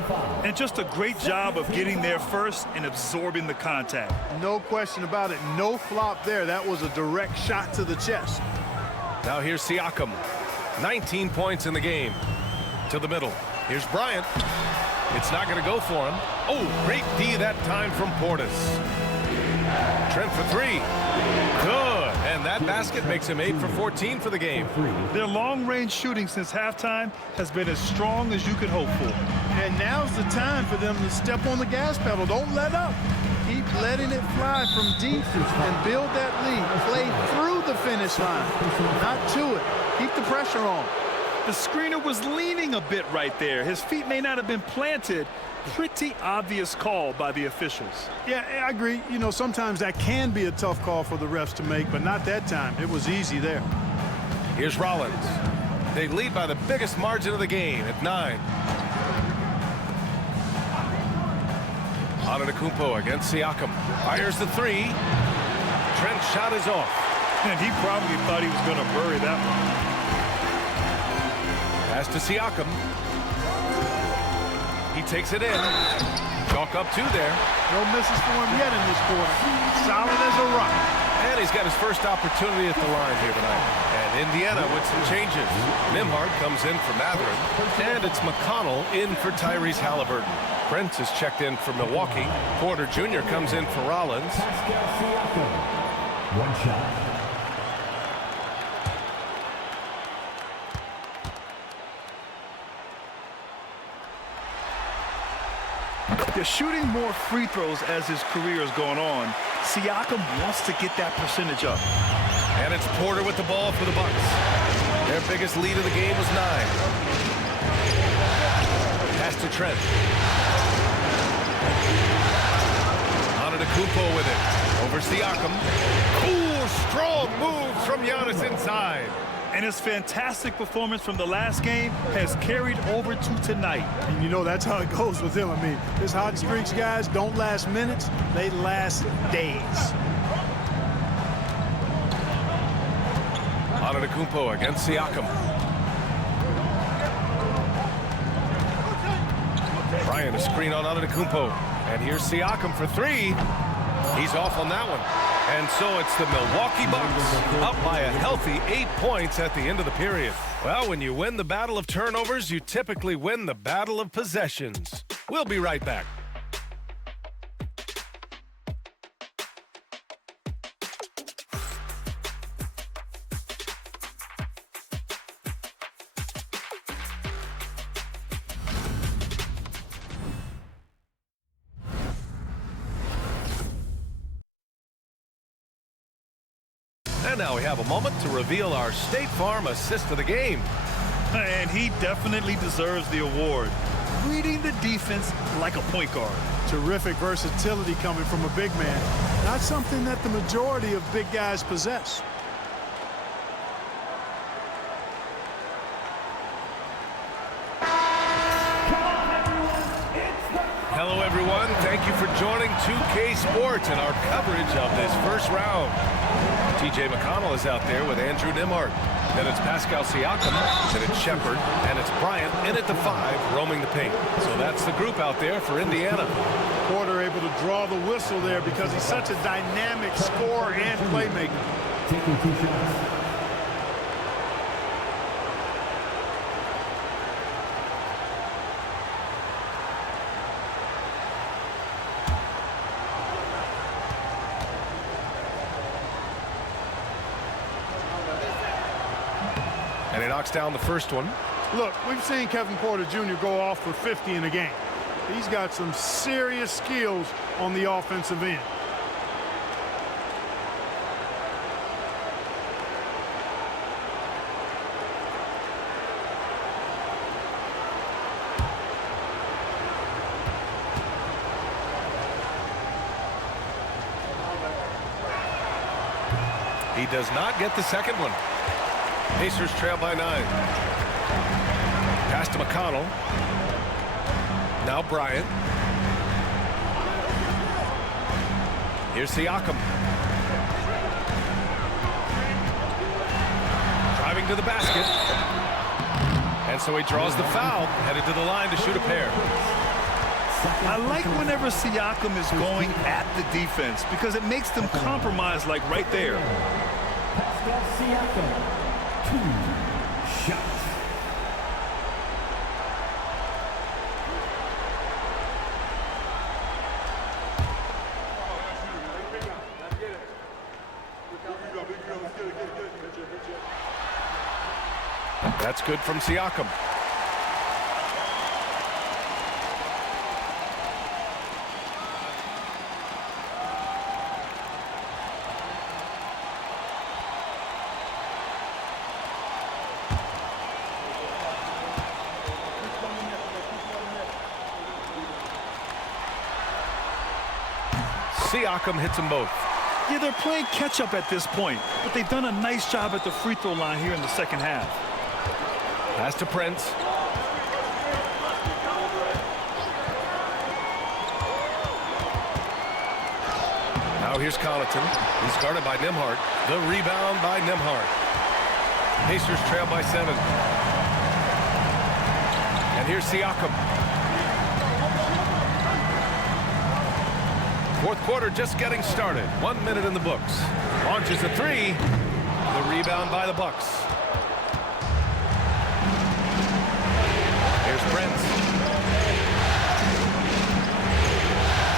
And just a great job of getting there first and absorbing the contact. No question about it. No flop there. That was a direct shot to the chest. Now here's Siakam. 19 points in the game. To the middle. Here's Bryant. It's not going to go for him. Oh, great D that time from Portis. Trent for 3. Good. And that basket makes him 8 for 14 for the game. Their long-range shooting since halftime has been as strong as you could hope for. And now's the time for them to step on the gas pedal. Don't let up. Keep letting it fly from deep and build that lead. Play through the finish line, not to it. Keep the pressure on. The screener was leaning a bit right there. His feet may not have been planted. Pretty obvious call by the officials. Yeah, I agree. You know, sometimes that can be a tough call for the refs to make, but not that time. It was easy there. Here's Rollins. They lead by the biggest margin of the game at 9. Antetokounmpo against Siakam. Fires the 3. Trent's shot is off. And he probably thought he was going to bury that one. Pass to Siakam. He takes it in. Chalk up 2 there. No misses for him yet in this quarter. Solid as a rock. And he's got his first opportunity at the line here tonight. And Indiana with some changes. Nembhard comes in for Mathurin. And it's McConnell in for Tyrese Halliburton. Prince is checked in for Milwaukee. Porter Jr. comes in for Rollins. Siakam, 1 shot. They're shooting more free throws as his career is going on. Siakam wants to get that percentage up. And it's Porter with the ball for the Bucks. Their biggest lead of the game was 9. Pass to Trent. Antetokounmpo with it. Over Siakam. Cool, strong moves from Giannis inside. And his fantastic performance from the last game has carried over to tonight. And you know, that's how it goes with him. I mean, his hot streaks, guys, don't last minutes. They last days. Antetokounmpo against Siakam. Bryant, a screen on Antetokounmpo. And here's Siakam for 3. He's off on that one. And so it's the Milwaukee Bucks up by a healthy 8 points at the end of the period. Well, when you win the battle of turnovers, you typically win the battle of possessions. We'll be right back. And now we have a moment to reveal our State Farm assist of the game. And he definitely deserves the award. Reading the defense like a point guard. Terrific versatility coming from a big man. Not something that the majority of big guys possess. Hello, everyone. Thank you for joining 2K Sports and our coverage of this first round. TJ McConnell is out there with Andrew Nimhart. Then it's Pascal Siakam. Then it's Shepard. And it's Bryant in at the 5, roaming the paint. So that's the group out there for Indiana. Porter able to draw the whistle there because he's such a dynamic scorer and playmaker. Taking 2 shots. And he knocks down the first one. Look, we've seen Kevin Porter Jr. go off for 50 in a game. He's got some serious skills on the offensive end. He does not get the second one. Pacers trail by 9. Pass to McConnell. Now Bryant. Here's Siakam. Driving to the basket. And so he draws the foul, headed to the line to shoot a pair. I like whenever Siakam is going at the defense because it makes them compromise like right there. Pascal Siakam. 2 shots. That's good from Siakam. Siakam hits them both. Yeah, they're playing catch-up at this point, but they've done a nice job at the free throw line here in the second half. Pass to Prince. Now here's Connaughton. He's guarded by Nimhart. The rebound by Nimhart. Pacers trail by 7. And here's Siakam. Fourth quarter just getting started. 1 minute in the books. Launches a 3. The rebound by the Bucks. Here's Prince.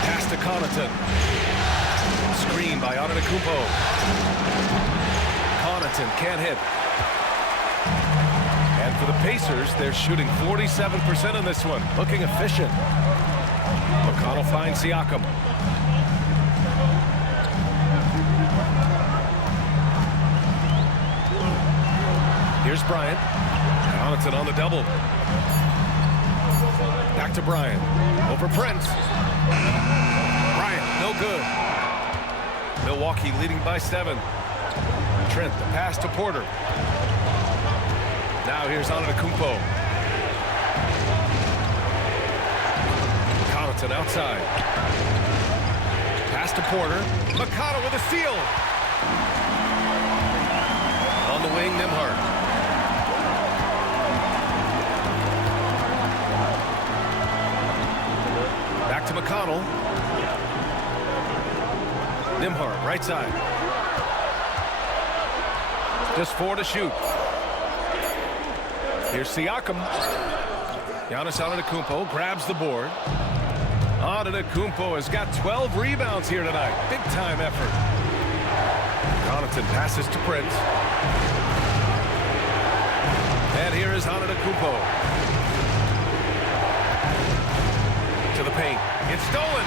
Pass to Connaughton. Screen by Antetokounmpo. Connaughton can't hit. And for the Pacers, they're shooting 47% in this one. Looking efficient. McConnell finds Siakam. Here's Bryant. Connaughton on the double. Back to Bryant. Over Prince. Bryant, no good. Milwaukee leading by 7. Trent, the pass to Porter. Now here's Antetokounmpo. Connaughton outside. Pass to Porter. McConnell with a steal. On the wing, Nembhard. Back to McConnell. Nembhard, right side. Just 4 to shoot. Here's Siakam. Giannis Antetokounmpo grabs the board. Antetokounmpo has got 12 rebounds here tonight. Big time effort. Connaughton passes to Prince. And here is Antetokounmpo. To the paint. It's stolen.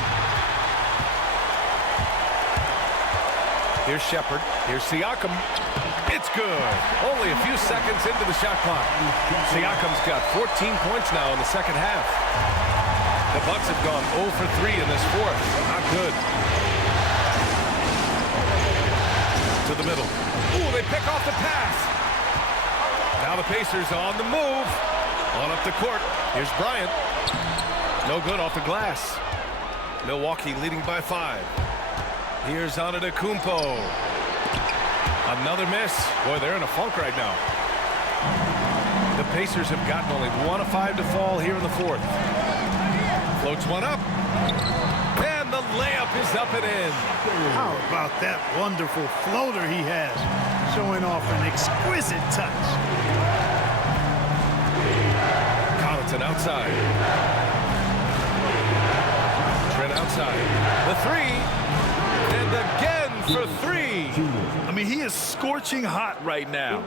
Here's Shepherd. Here's Siakam. It's good. Only a few seconds into the shot clock. Siakam's got 14 points now in the second half. The Bucks have gone 0 for 3 in this fourth. Not good. To the middle. Ooh, they pick off the pass. Now the Pacers on the move. On up the court. Here's Bryant. No good off the glass. Milwaukee leading by 5. Here's Antetokounmpo. Another miss. Boy, they're in a funk right now. The Pacers have gotten only 1 of 5 to fall here in the fourth. Floats one up. And the layup is up and in. How about that wonderful floater he has? Showing off an exquisite touch. Connaughton outside. Trent outside. The 3. And again for 3. I mean, he is scorching hot right now.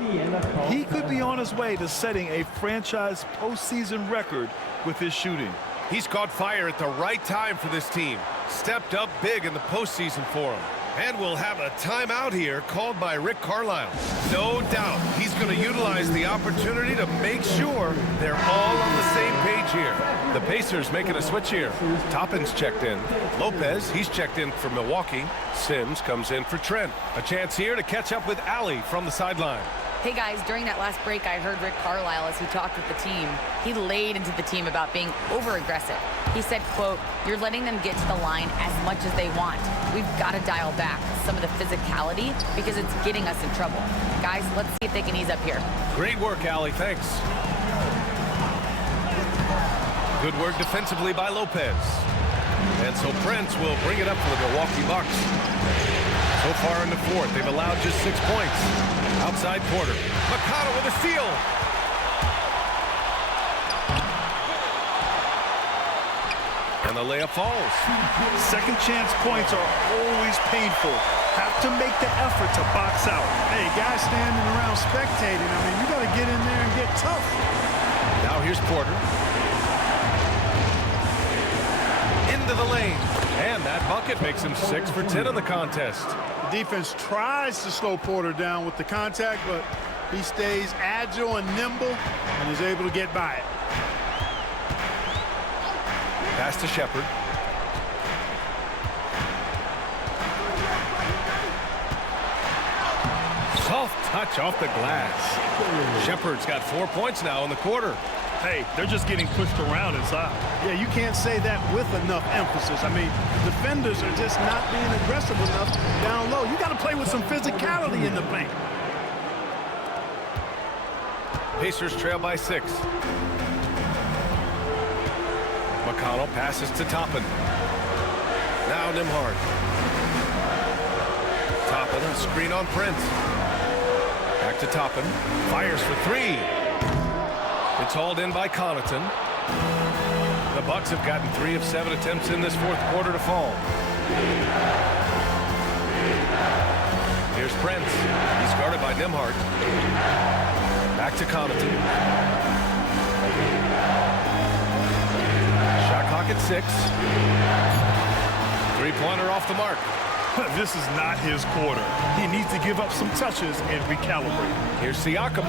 He could be on his way to setting a franchise postseason record with his shooting. He's caught fire at the right time for this team. Stepped up big in the postseason for him. And we'll have a timeout here called by Rick Carlisle. No doubt he's going to utilize the opportunity to make sure they're all on the same page here. The Pacers making a switch here. Toppin's checked in. Lopez, he's checked in for Milwaukee. Sims comes in for Trent. A chance here to catch up with Allie from the sideline. Hey guys, during that last break, I heard Rick Carlisle as he talked with the team. He laid into the team about being over-aggressive. He said, quote, "You're letting them get to the line as much as they want. We've got to dial back some of the physicality because it's getting us in trouble. Guys, let's see if they can ease up here." Great work, Allie. Thanks. Good work defensively by Lopez. And so Prince will bring it up for the Milwaukee Bucks. So far in the fourth, they've allowed just 6 points. Outside Porter. McConnell with a steal. And the layup falls. Second chance points are always painful. Have to make the effort to box out. Hey, guys standing around spectating. I mean, you got to get in there and get tough. Now here's Porter. Into the lane. And that bucket makes him 6 for 10 in the contest. Defense tries to slow Porter down with the contact, but he stays agile and nimble and is able to get by it. Pass to Shepherd. Soft touch off the glass. Shepherd's got 4 points now in the quarter. Hey, they're just getting pushed around inside. Yeah, you can't say that with enough emphasis. I mean, defenders are just not being aggressive enough down low. You got to play with some physicality in the paint. Pacers trail by 6. McConnell passes to Toppin. Now Nembhard. Toppin, a screen on Prince. Back to Toppin. Fires for 3. It's hauled in by Connaughton. The Bucks have gotten 3 of 7 attempts in this fourth quarter to fall. Here's Prince. He's guarded by Nembhard. Back to Connaughton. Shot clock at at 6. Three-pointer off the mark. This is not his quarter. He needs to give up some touches and recalibrate. Here's Siakam.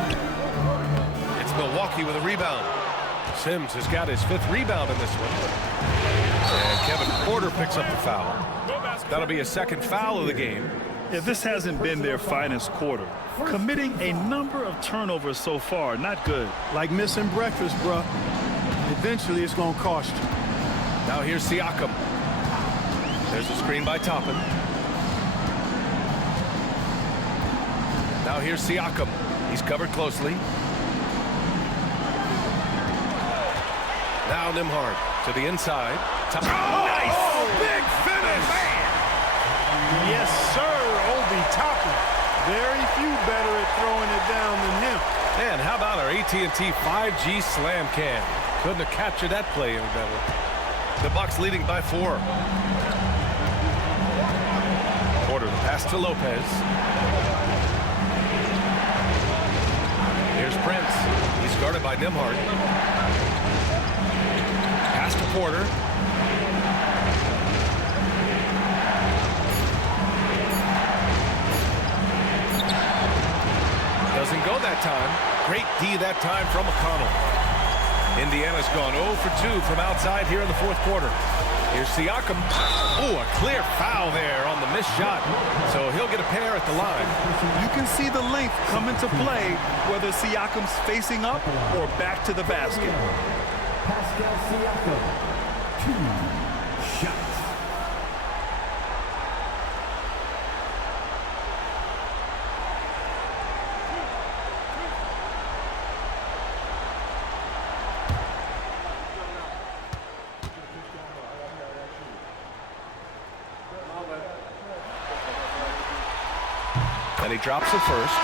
It's Milwaukee with a rebound. Sims has got his 5th rebound in this one. And Kevin Porter picks up the foul. That'll be a 2nd foul of the game. Yeah, this hasn't been their finest quarter. Committing a number of turnovers so far, not good. Like missing breakfast, bruh. Eventually, it's going to cost you. Now here's Siakam. There's a screen by Toppin. Now here's Siakam. He's covered closely. Now Nembhard to the inside. Nice! Big finish! Man. Yes, sir, Obi Toppin. Very few better at throwing it down than him. Man, how about our AT&T 5G slam cam? Couldn't have captured that play any better. The Bucks leading by 4. Porter, the pass to Lopez. Here's Prince. He's guarded by Nembhard. Pass to Porter. Doesn't go that time. Great D that time from McConnell. Indiana's gone 0 for 2 from outside here in the 4th quarter. Here's Siakam. Oh, a clear foul there on the missed shot. So he'll get a pair at the line. You can see the length come into play, whether Siakam's facing up or back to the basket. Pascal Siakam, 2 shots. And he drops it first.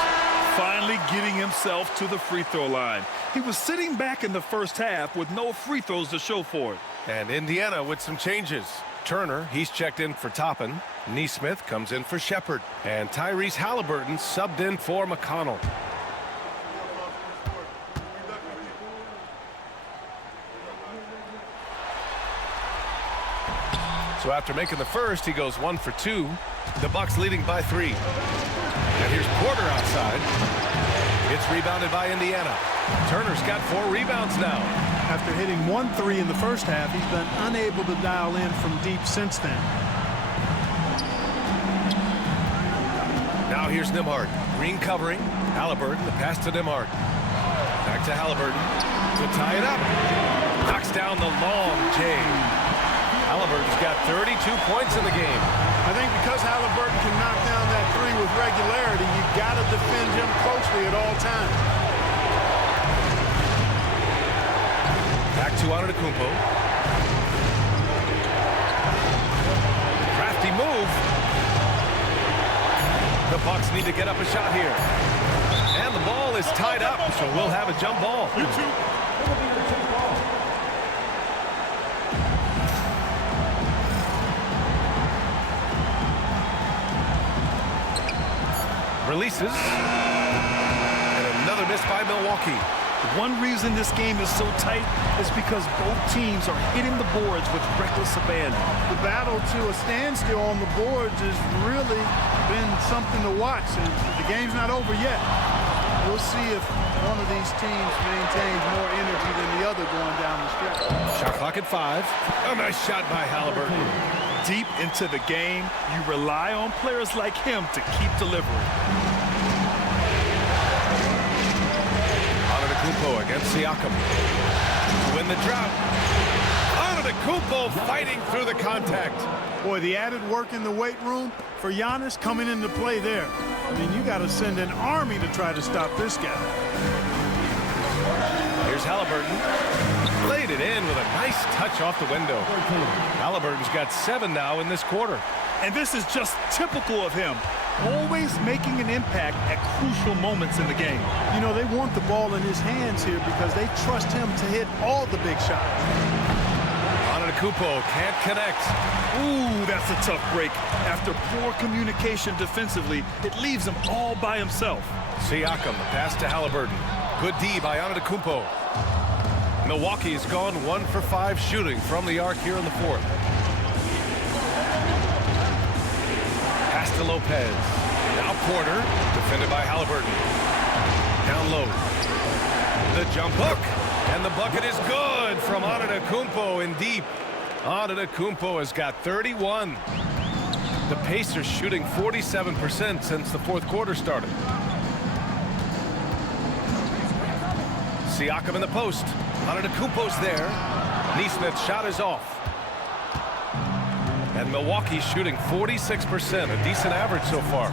Finally getting himself to the free throw line. He was sitting back in the first half with no free throws to show for it. And Indiana with some changes. Turner, he's checked in for Toppin. Nesmith comes in for Shepard. And Tyrese Halliburton subbed in for McConnell. So after making the first, he goes 1 for 2. The Bucks leading by 3. And here's Porter outside. It's rebounded by Indiana. Turner's got 4 rebounds now. After hitting 1 3 in the first half, he's been unable to dial in from deep since then. Now here's Nembhard. Green covering. Halliburton, the pass to Nembhard. Back to Halliburton to tie it up. Knocks down the long J. Halliburton's got 32 points in the game. I think because Halliburton can knock down that 3 with regularity, you've got to defend him closely at all times. Back to Antetokounmpo. Crafty move. The Bucks need to get up a shot here. And the ball is tied up, so we'll have a jump ball. Releases. And another miss by Milwaukee. One reason this game is so tight is because both teams are hitting the boards with reckless abandon. The battle to a standstill on the boards has really been something to watch, and the game's not over yet. We'll see if one of these teams maintains more energy than the other going down the stretch. Shot clock at 5. A nice shot by Halliburton. Deep into the game, you rely on players like him to keep delivering. Antetokounmpo against Siakam to win the drought. Antetokounmpo fighting through the contact. Boy, the added work in the weight room for Giannis coming into play there. I mean, you got to send an army to try to stop this guy. Here's Halliburton. Laid it in with a nice touch off the window. Halliburton's got 7 now in this quarter. And this is just typical of him. Always making an impact at crucial moments in the game. You know, they want the ball in his hands here because they trust him to hit all the big shots. Antetokounmpo can't connect. Ooh, that's a tough break. After poor communication defensively, it leaves him all by himself. Siakam, the pass to Halliburton. Good D by Antetokounmpo. Milwaukee has gone 1 for 5 shooting from the arc here in the fourth. Pass to Lopez. Now Porter, defended by Halliburton. Down low. The jump hook. And the bucket is good from Antetokounmpo in deep. Antetokounmpo has got 31. The Pacers shooting 47% since the fourth quarter started. Siakam in the post. Antetokounmpo's there. Neesmith's shot is off. And Milwaukee shooting 46%, a decent average so far.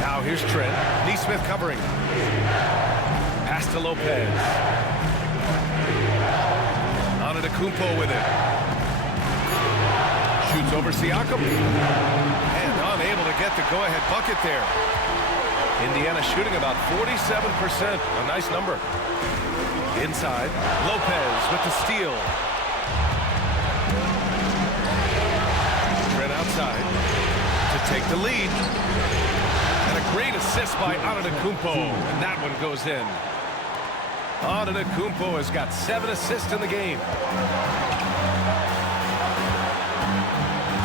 Now here's Trent. Neesmith covering. Pass to Lopez. Antetokounmpo with it. Shoots over Siakam. And unable to get the go-ahead bucket there. Indiana shooting about 47%. A nice number. Inside. Lopez with the steal. Trent outside to take the lead. And a great assist by Antetokounmpo. And that one goes in. Antetokounmpo has got 7 assists in the game.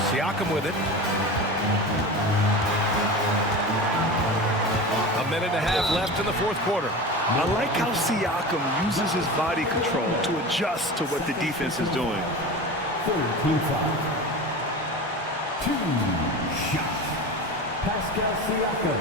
Siakam with it. A minute and a half left in the fourth quarter. I like how Siakam uses his body control to adjust to what the defense is doing. Third team foul. 2 shots. Pascal Siakam.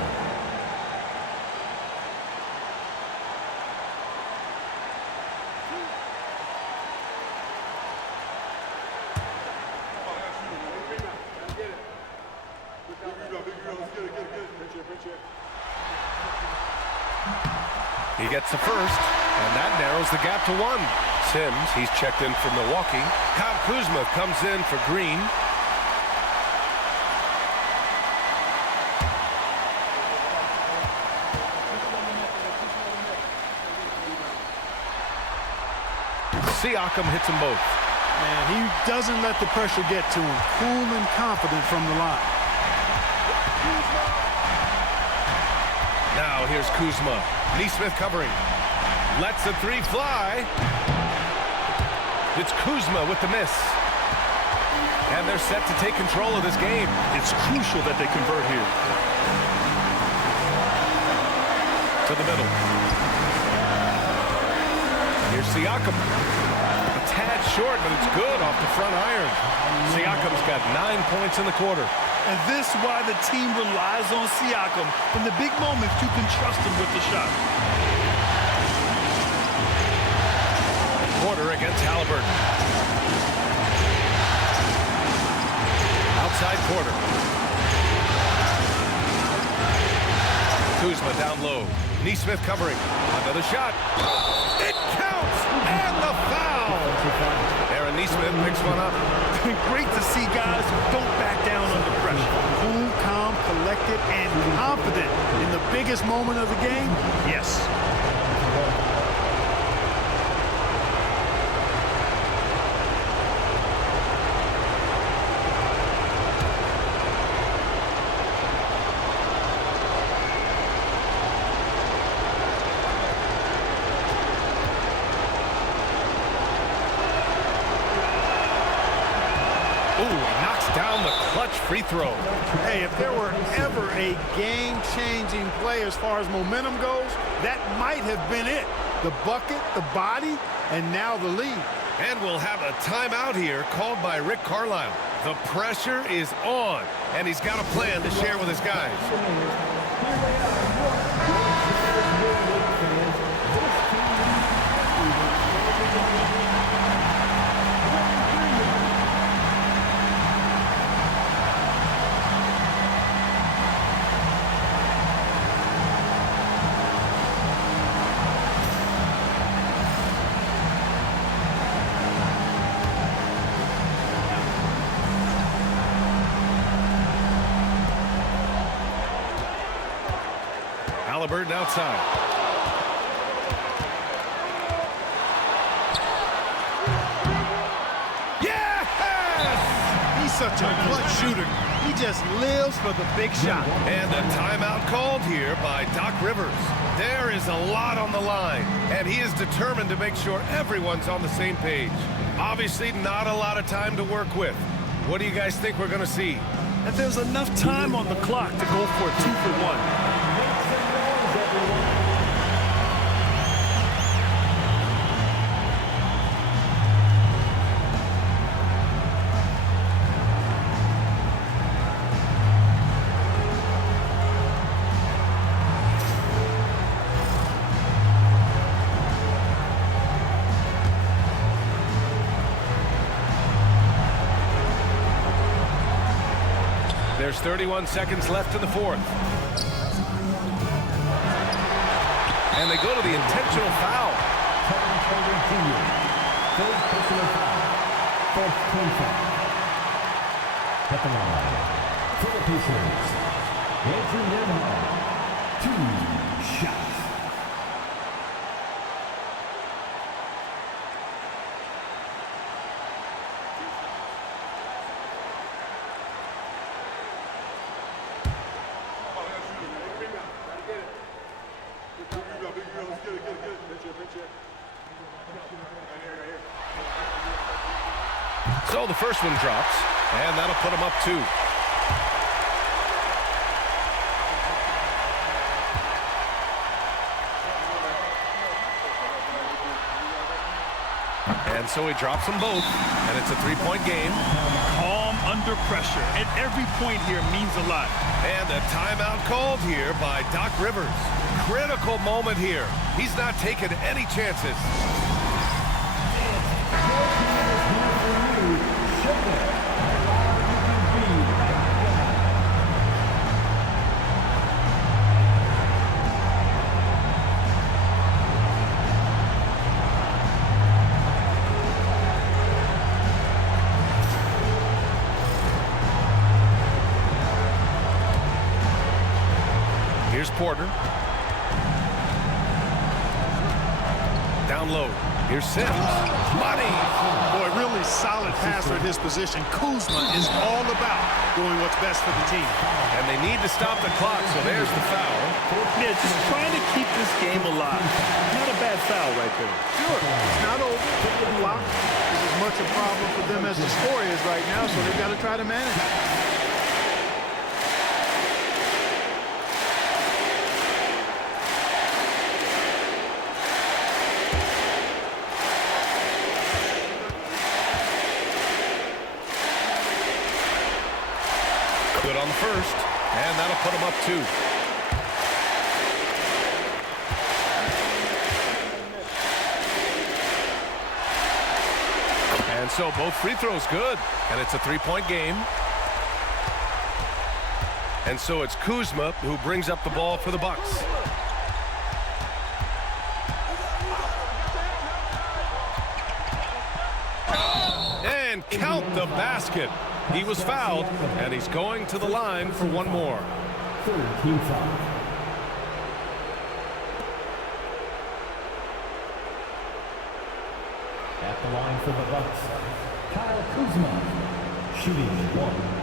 He gets the first, and that narrows the gap to 1. Sims, he's checked in for Milwaukee. Kyle Kuzma comes in for Green. Siakam hits them both. And he doesn't let the pressure get to him. Cool and confident from the line. Now here's Kuzma. Neesmith covering. Lets the 3 fly. It's Kuzma with the miss. And they're set to take control of this game. It's crucial that they convert here. To the middle. Here's Siakam. A tad short, but it's good off the front iron. Siakam's got 9 points in the quarter. And this is why the team relies on Siakam. In the big moments, you can trust him with the shot. Porter against Halliburton. Outside Porter. Kuzma down low. Neesmith covering. Another shot. It counts! And the foul! Aaron Neesmith picks one up. Great to see guys who don't back down under pressure. Cool, calm, collected, and confident in the biggest moment of the game. Yes. Free throw. Hey, if there were ever a game-changing play as far as momentum goes, that might have been it. The bucket, the body, and now the lead. And we'll have a timeout here called by Rick Carlisle. The pressure is on, and he's got a plan to share with his guys. Halliburton outside. Yes! He's such a clutch shooter. He just lives for the big shot. And a timeout called here by Doc Rivers. There is a lot on the line, and he is determined to make sure everyone's on the same page. Obviously, not a lot of time to work with. What do you guys think we're going to see? And there's enough time on the clock to go for a 2-for-1. There's 31 seconds left in the fourth. And they go to the intentional foul. Third personal foul. Fourth team foul. At the line. For the Pacers. Andrew Nembhard. 2 shots. So the first one drops, and that'll put him up 2. And so he drops them both, and it's a 3-point game. Calm under pressure, and every point here means a lot. And a timeout called here by Doc Rivers. Critical moment here. He's not taking any chances. Here's Porter. Down low. Here's Sims. Money! Boy, really solid passer at his position. Kuzma is all about doing what's best for the team. And they need to stop the clock, so there's the foul. Yeah, just trying to keep this game alive. Not a bad foul right there. Sure, it's not over. The clock is as much a problem for them as the score is right now, so they've got to try to manage it. Good on the first, and that'll put him up 2. And so both free throws good, and it's a 3-point game. And so it's Kuzma who brings up the ball for the Bucks. And count the basket. He was fouled, and he's going to the line for one more. Third team foul. At the line for the Bucks, Kyle Kuzma, shooting 1.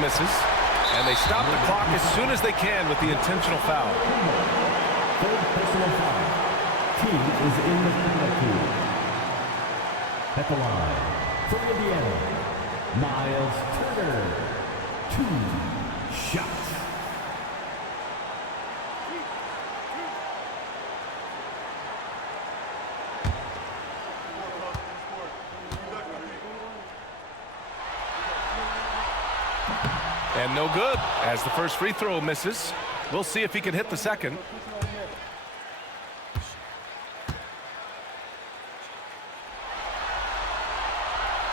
Misses, and they stop the clock as soon as they can with the intentional foul. Third personal foul. Team is in the penalty. At the line, for Indiana, Miles Turner, 2 shots. And no good, as the first free throw misses. We'll see if he can hit the second.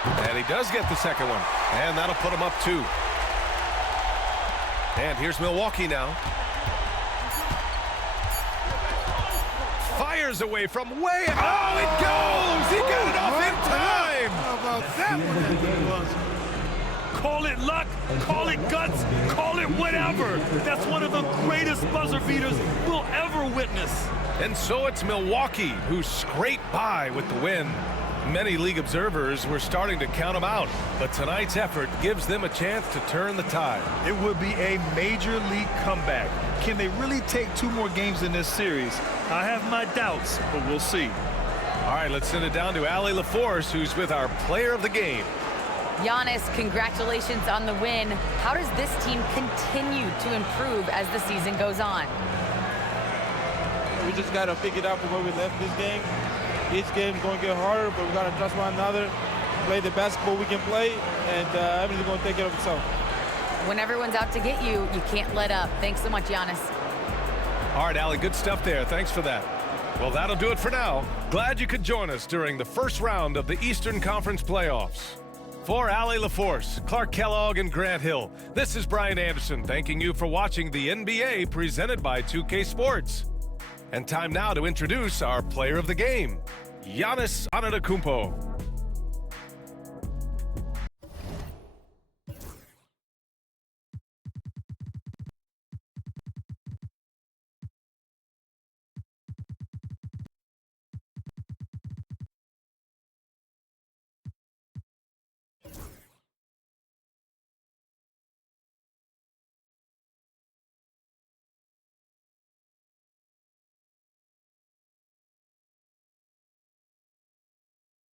And he does get the second one, and that'll put him up 2. And here's Milwaukee now. Fires away from way. Oh, it goes! He got it off in time! How about that one at the buzzer? Call it luck, call it guts, call it whatever. That's one of the greatest buzzer beaters we'll ever witness. And so it's Milwaukee who scraped by with the win. Many league observers were starting to count them out, but tonight's effort gives them a chance to turn the tide. It would be a major league comeback. Can they really take 2 more games in this series? I have my doubts, but we'll see. All right, let's send it down to Allie LaForce, who's with our player of the game. Giannis, congratulations on the win. How does this team continue to improve as the season goes on? We just got to pick it up from where we left this game. Each game is going to get harder, but we got to trust one another, play the basketball we can play, and everything's going to take care of itself. When everyone's out to get you, you can't let up. Thanks so much, Giannis. All right, Allie, good stuff there. Thanks for that. Well, that'll do it for now. Glad you could join us during the first round of the Eastern Conference playoffs. For Allie LaForce, Clark Kellogg, and Grant Hill, this is Brian Anderson thanking you for watching the NBA presented by 2K Sports. And time now to introduce our player of the game, Giannis Antetokounmpo.